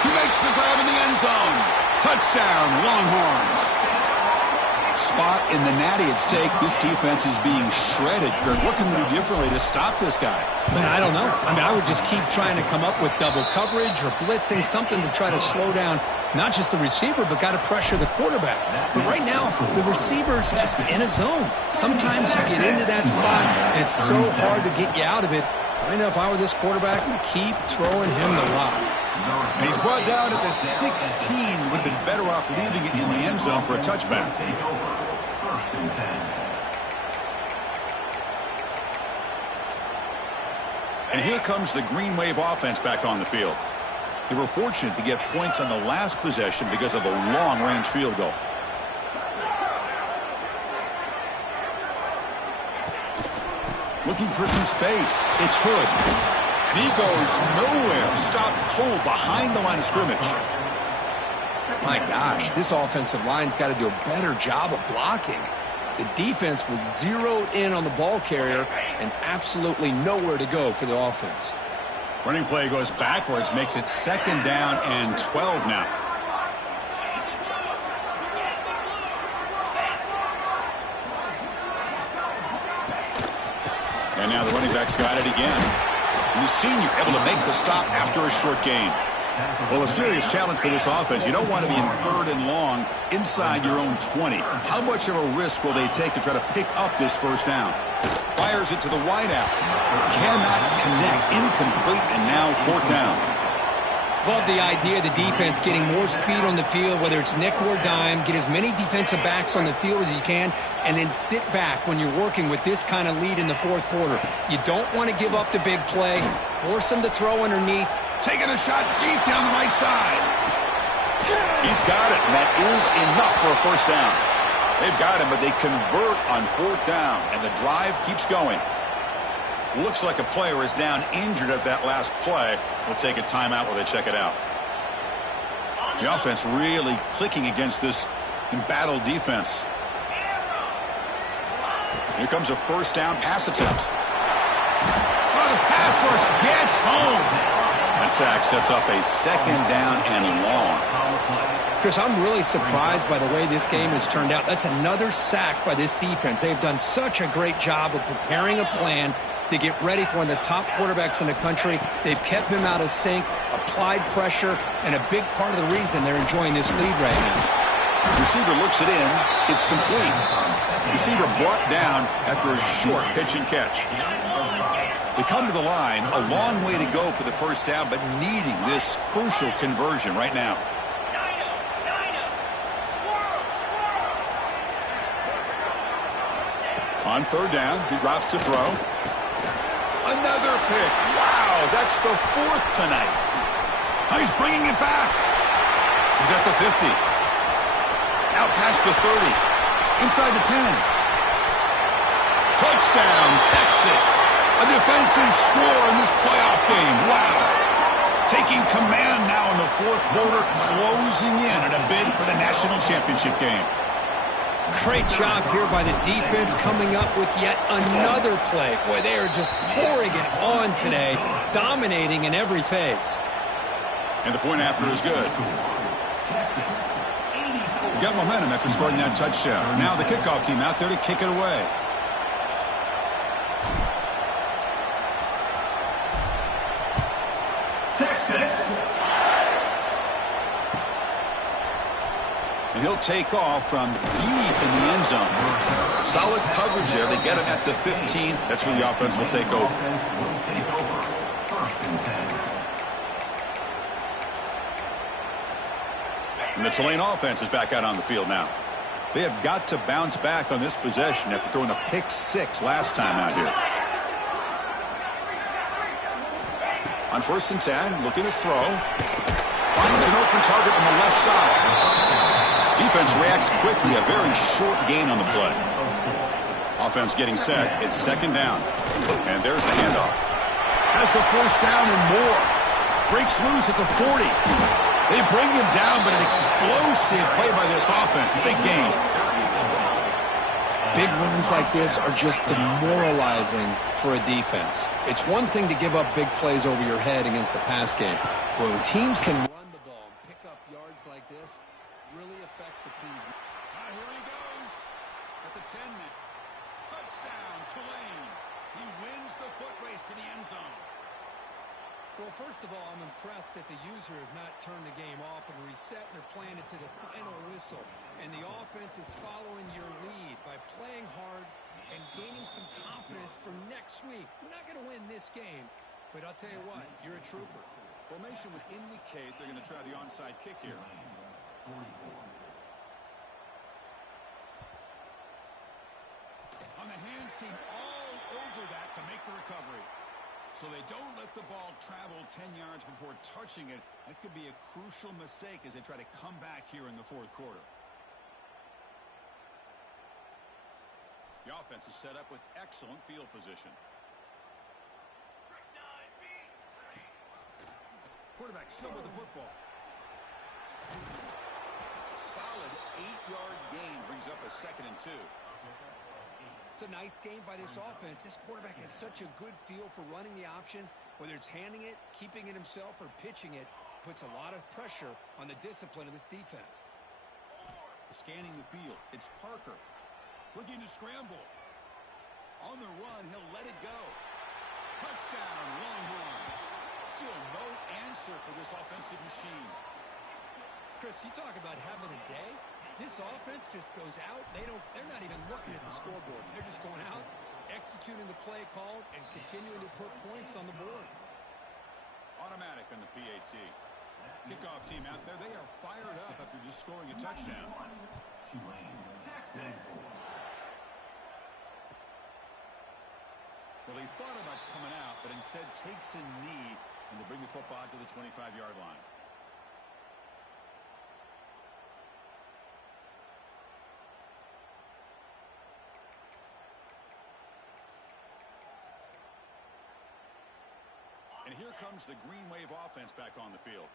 He makes the grab in the end zone. Touchdown, Longhorns. Spot in the natty at stake. This defense is being shredded. Kirk, what can they do differently to stop this guy? Man, I don't know. I mean, I would just keep trying to come up with double coverage or blitzing, something to try to slow down not just the receiver, but got to pressure the quarterback. But right now, the receiver's just in a zone. Sometimes you get into that spot, and it's so hard to get you out of it. I know if I were this quarterback, I'd keep throwing him the rock. And he's brought down at the 16. Would have been better off leaving it in the end zone for a touchback. Take over. First and 10. And here comes the Green Wave offense back on the field. They were fortunate to get points on the last possession because of a long-range field goal. Looking for some space. It's Hood. And he goes nowhere. Stopped cold behind the line of scrimmage. My gosh, this offensive line's got to do a better job of blocking. The defense was zeroed in on the ball carrier and absolutely nowhere to go for the offense. Running play goes backwards, makes it 2nd down and 12 now. And now the running back's got it again. And the senior able to make the stop after a short gain. Well, a serious challenge for this offense. You don't want to be in 3rd and long inside your own 20. How much of a risk will they take to try to pick up this 1st down? Fires it to the wideout. Cannot connect. Incomplete, and now 4th down. Love the idea of the defense getting more speed on the field, whether it's nickel or dime. Get as many defensive backs on the field as you can, and then sit back when you're working with this kind of lead in the 4th quarter. You don't want to give up the big play. Force them to throw underneath. Taking a shot deep down the right side. He's got it, and that is enough for a 1st down. They've got him, but they convert on 4th down, and the drive keeps going. Looks like a player is down injured at that last play. We'll take a timeout while they check it out. The offense really clicking against this embattled defense. Here comes a 1st down pass attempt. Oh, the pass rush gets home. That sack sets up a 2nd down and long. Chris, I'm really surprised by the way this game has turned out. That's another sack by this defense. They've done such a great job of preparing a plan to get ready for one of the top quarterbacks in the country. They've kept him out of sync, applied pressure, and a big part of the reason they're enjoying this lead right now. Receiver looks it in. It's complete. Receiver brought down after a short pitch and catch. They come to the line, a long way to go for the 1st down, but needing this crucial conversion right now. On 3rd down, he drops to throw. Another pick. Wow, that's the 4th tonight. Oh, he's bringing it back. He's at the 50. Out past the 30. Inside the 10. Touchdown, Texas. A defensive score in this playoff game. Wow. Taking command now in the 4th quarter, closing in at a bid for the national championship game. Great job here by the defense coming up with yet another play. Boy, they are just pouring it on today, dominating in every phase. And the point after is good. Got momentum after scoring that touchdown. Now the kickoff team out there to kick it away. And he'll take off from deep in the end zone. Solid coverage there. They get him at the 15. That's where the offense will take over. And the Tulane offense is back out on the field now. They have got to bounce back on this possession after throwing a pick 6 last time out here. On 1st and 10, looking to throw. Finds an open target on the left side. Defense reacts quickly, a very short gain on the play. Offense getting set. It's 2nd down. And there's the handoff. Has the 1st down and more. Breaks loose at the 40. They bring him down, but an explosive play by this offense. Big gain. Big runs like this are just demoralizing for a defense. It's one thing to give up big plays over your head against the pass game. But when teams can run the ball and pick up yards like this, really affects the team. Here he goes at the 10 minute. Touchdown, Tulane. He wins the foot race to the end zone. Well, first of all, I'm impressed that the user has not turned the game off and reset. They're playing it to the final whistle. And the offense is following your lead by playing hard and gaining some confidence for next week. We're not going to win this game, but I'll tell you what, you're a trooper. Formation would indicate they're going to try the onside kick here. On the hands team all over that to make the recovery. So they don't let the ball travel 10 yards before touching it. That could be a crucial mistake as they try to come back here in the fourth quarter. The offense is set up with excellent field position. Quarterback still with the football. Solid 8-yard gain brings up a 2nd and 2. It's a nice game by this offense. This quarterback has such a good feel for running the option. Whether it's handing it, keeping it himself, or pitching it, puts a lot of pressure on the discipline of this defense. Scanning the field, it's Parker. Looking to scramble. On the run, he'll let it go. Touchdown, Longhorns. Still no answer for this offensive machine. Chris, you talk about having a day. This offense just goes out. They're not even looking at the scoreboard. They're just going out, executing the play called, and continuing to put points on the board. Automatic on the PAT. Kickoff team out there. They are fired up after just scoring a touchdown. Tulane, Texas. Well, he thought about coming out, but instead takes a knee and to bring the football to the 25-yard line. And here comes the Green Wave offense back on the field.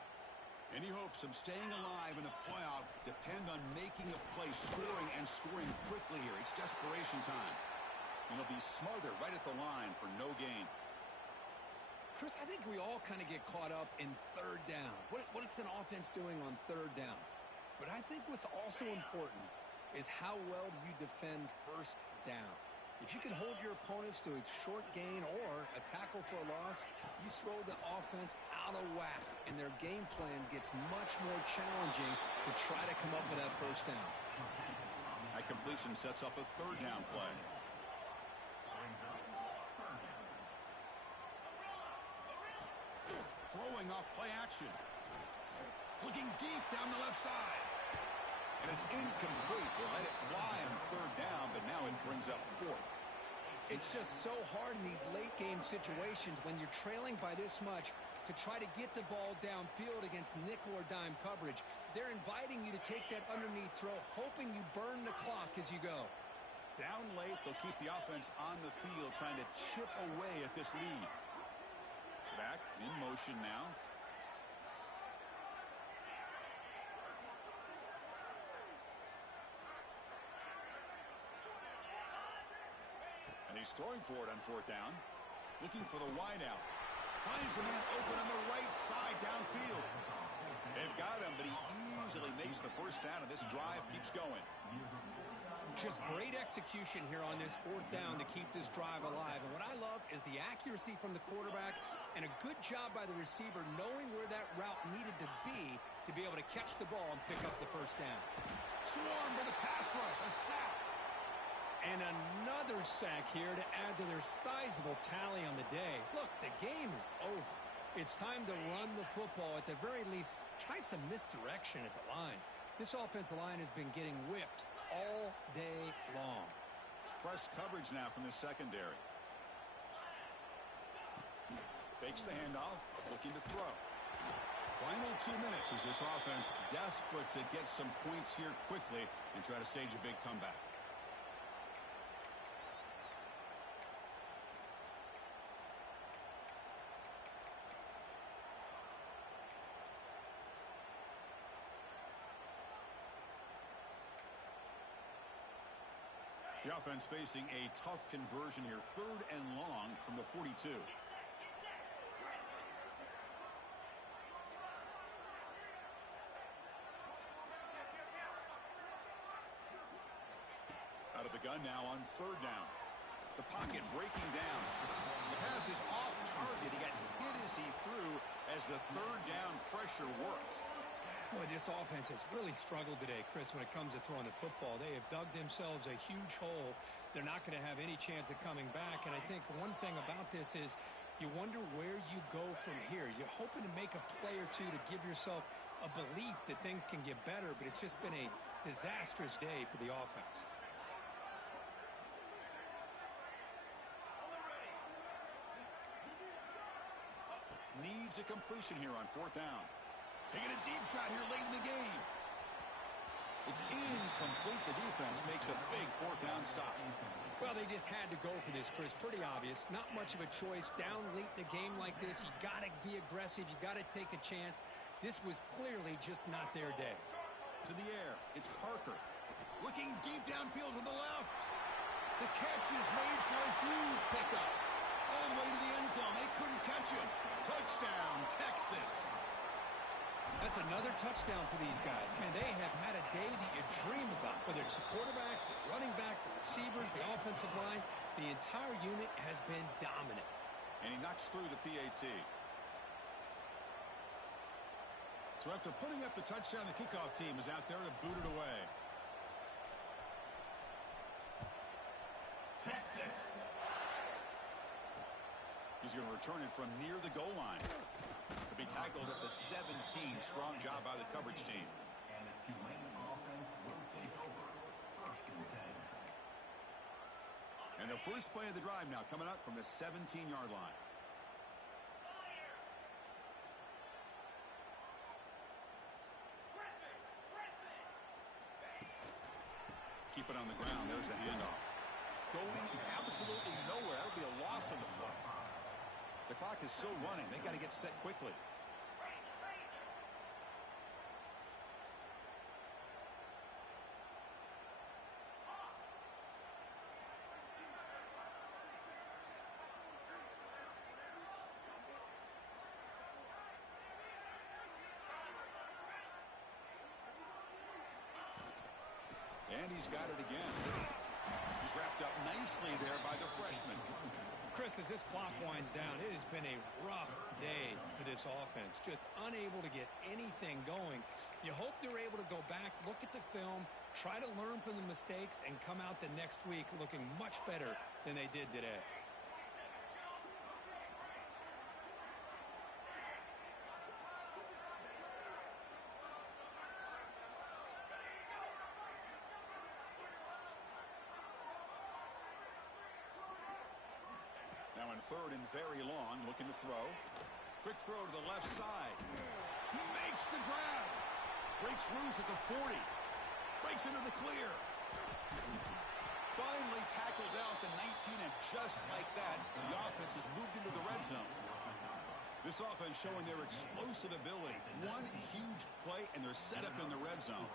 Any hopes of staying alive in the playoff depend on making a play, scoring, and scoring quickly here. It's desperation time. And he'll be smothered right at the line for no gain. Chris, I think we all kind of get caught up in third down. What's an offense doing on third down? But I think what's also important is how well do you defend first down. If you can hold your opponents to a short gain or a tackle for a loss, you throw the offense out of whack, and their game plan gets much more challenging to try to come up with that first down. That completion sets up a third down play. Throwing off play action. Looking deep down the left side. And it's incomplete. They let it fly on third down, but now it brings up 4th. It's just so hard in these late-game situations when you're trailing by this much to try to get the ball downfield against nickel or dime coverage. They're inviting you to take that underneath throw, hoping you burn the clock as you go. Down late, they'll keep the offense on the field trying to chip away at this lead. Back in motion now. And he's throwing for it on 4th down. Looking for the wideout. Finds a man open on the right side downfield. They've got him, but he easily makes the first down, and this drive keeps going. Just great execution here on this 4th down to keep this drive alive. And what I love is the accuracy from the quarterback and a good job by the receiver knowing where that route needed to be able to catch the ball and pick up the first down. Swarmed by the pass rush, a sack. And another sack here to add to their sizable tally on the day. Look, the game is over. It's time to run the football. At the very least, try some misdirection at the line. This offensive line has been getting whipped all day long. Press coverage now from the secondary. Fakes the handoff, looking to throw. Final 2 minutes as this offense desperate to get some points here quickly and try to stage a big comeback. The offense facing a tough conversion here. 3rd and long from the 42. Out of the gun now on 3rd down. The pocket breaking down. The pass is off target. He got hit as he threw as the 3rd down pressure worked. Boy, this offense has really struggled today, Chris, when it comes to throwing the football. They have dug themselves a huge hole. They're not going to have any chance of coming back. And I think one thing about this is you wonder where you go from here. You're hoping to make a play or two to give yourself a belief that things can get better, but it's just been a disastrous day for the offense. needs a completion here on 4th down. Taking a deep shot here late in the game. It's incomplete. The defense makes a big 4th down stop. Well, they just had to go for this, Chris. Pretty obvious. Not much of a choice. Down late in the game like this, you got to be aggressive. You got to take a chance. This was clearly just not their day. To the air. It's Parker. Looking deep downfield to the left. The catch is made for a huge pickup. All the way to the end zone. They couldn't catch him. Touchdown, Texas. That's another touchdown for these guys. Man, they have had a day that you dream about. Whether it's the quarterback, the running back, the receivers, the offensive line, the entire unit has been dominant. And he knocks through the PAT. So after putting up the touchdown, the kickoff team is out there to boot it away. Texas. He's going to return it from near the goal line. To be tackled at the 17. Strong job by the coverage team. And the Tulane offense will take over. 1st and 10. And the first play of the drive now coming up from the 17-yard line. Keep it on the ground. There's the handoff. Going absolutely nowhere. That would be a loss on the play. The clock is still running. They got to get set quickly. And he's got it again. He's wrapped up nicely there by the freshman. Chris, as this clock winds down, it has been a rough day for this offense. Just unable to get anything going. You hope they're able to go back, look at the film, try to learn from the mistakes, and come out the next week looking much better than they did today. Now in 3rd and very long, looking to throw. Quick throw to the left side. He makes the grab. Breaks loose at the 40. Breaks into the clear. Finally tackled out the 19, and just like that, the offense has moved into the red zone. This offense showing their explosive ability. One huge play, and they're set up in the red zone.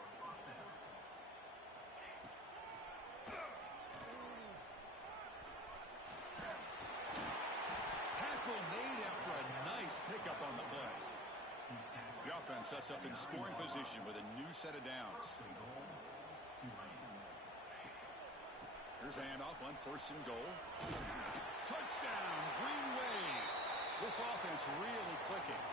Made after a nice pickup on the play. The offense sets up in scoring position with a new set of downs. Here's a handoff on 1st and goal. Touchdown, Green Wave. This offense really clicking.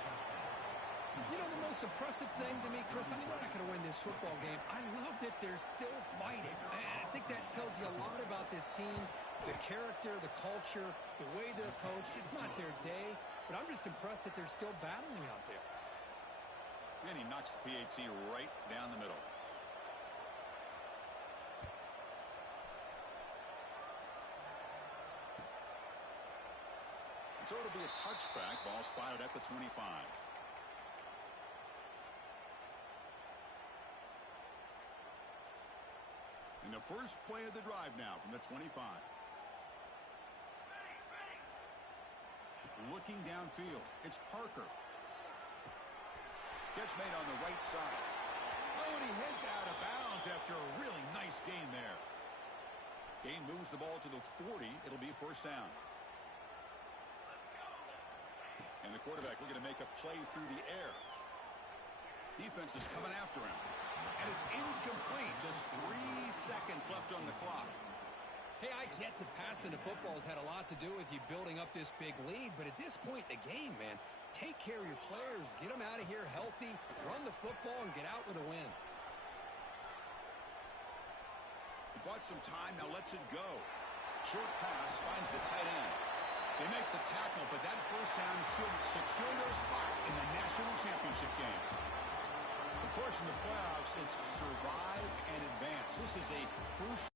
You know, the most impressive thing to me, Chris, I mean, they're not going to win this football game. I love that they're still fighting. I think that tells you a lot about this team, the character, the culture, the way they're coached. It's not their day, but I'm just impressed that they're still battling out there. And he knocks the PAT right down the middle. And so it'll be a touchback. Ball spotted at the 25. And the first play of the drive now from the 25. Looking downfield. It's Parker. Catch made on the right side. Oh, and he heads out of bounds after a really nice gain there. Gain moves the ball to the 40. It'll be 1st down. And the quarterback looking to make a play through the air. Defense is coming after him. And it's incomplete. Just 3 seconds left on the clock. Hey, I get that passing the football has had a lot to do with you building up this big lead, but at this point in the game, man, take care of your players, get them out of here healthy, run the football, and get out with a win. He bought some time, now lets it go. Short pass finds the tight end. They make the tackle, but that 1st down should secure their spot in the national championship game. Of course, in the playoffs, it's survive and advance. This is a crucial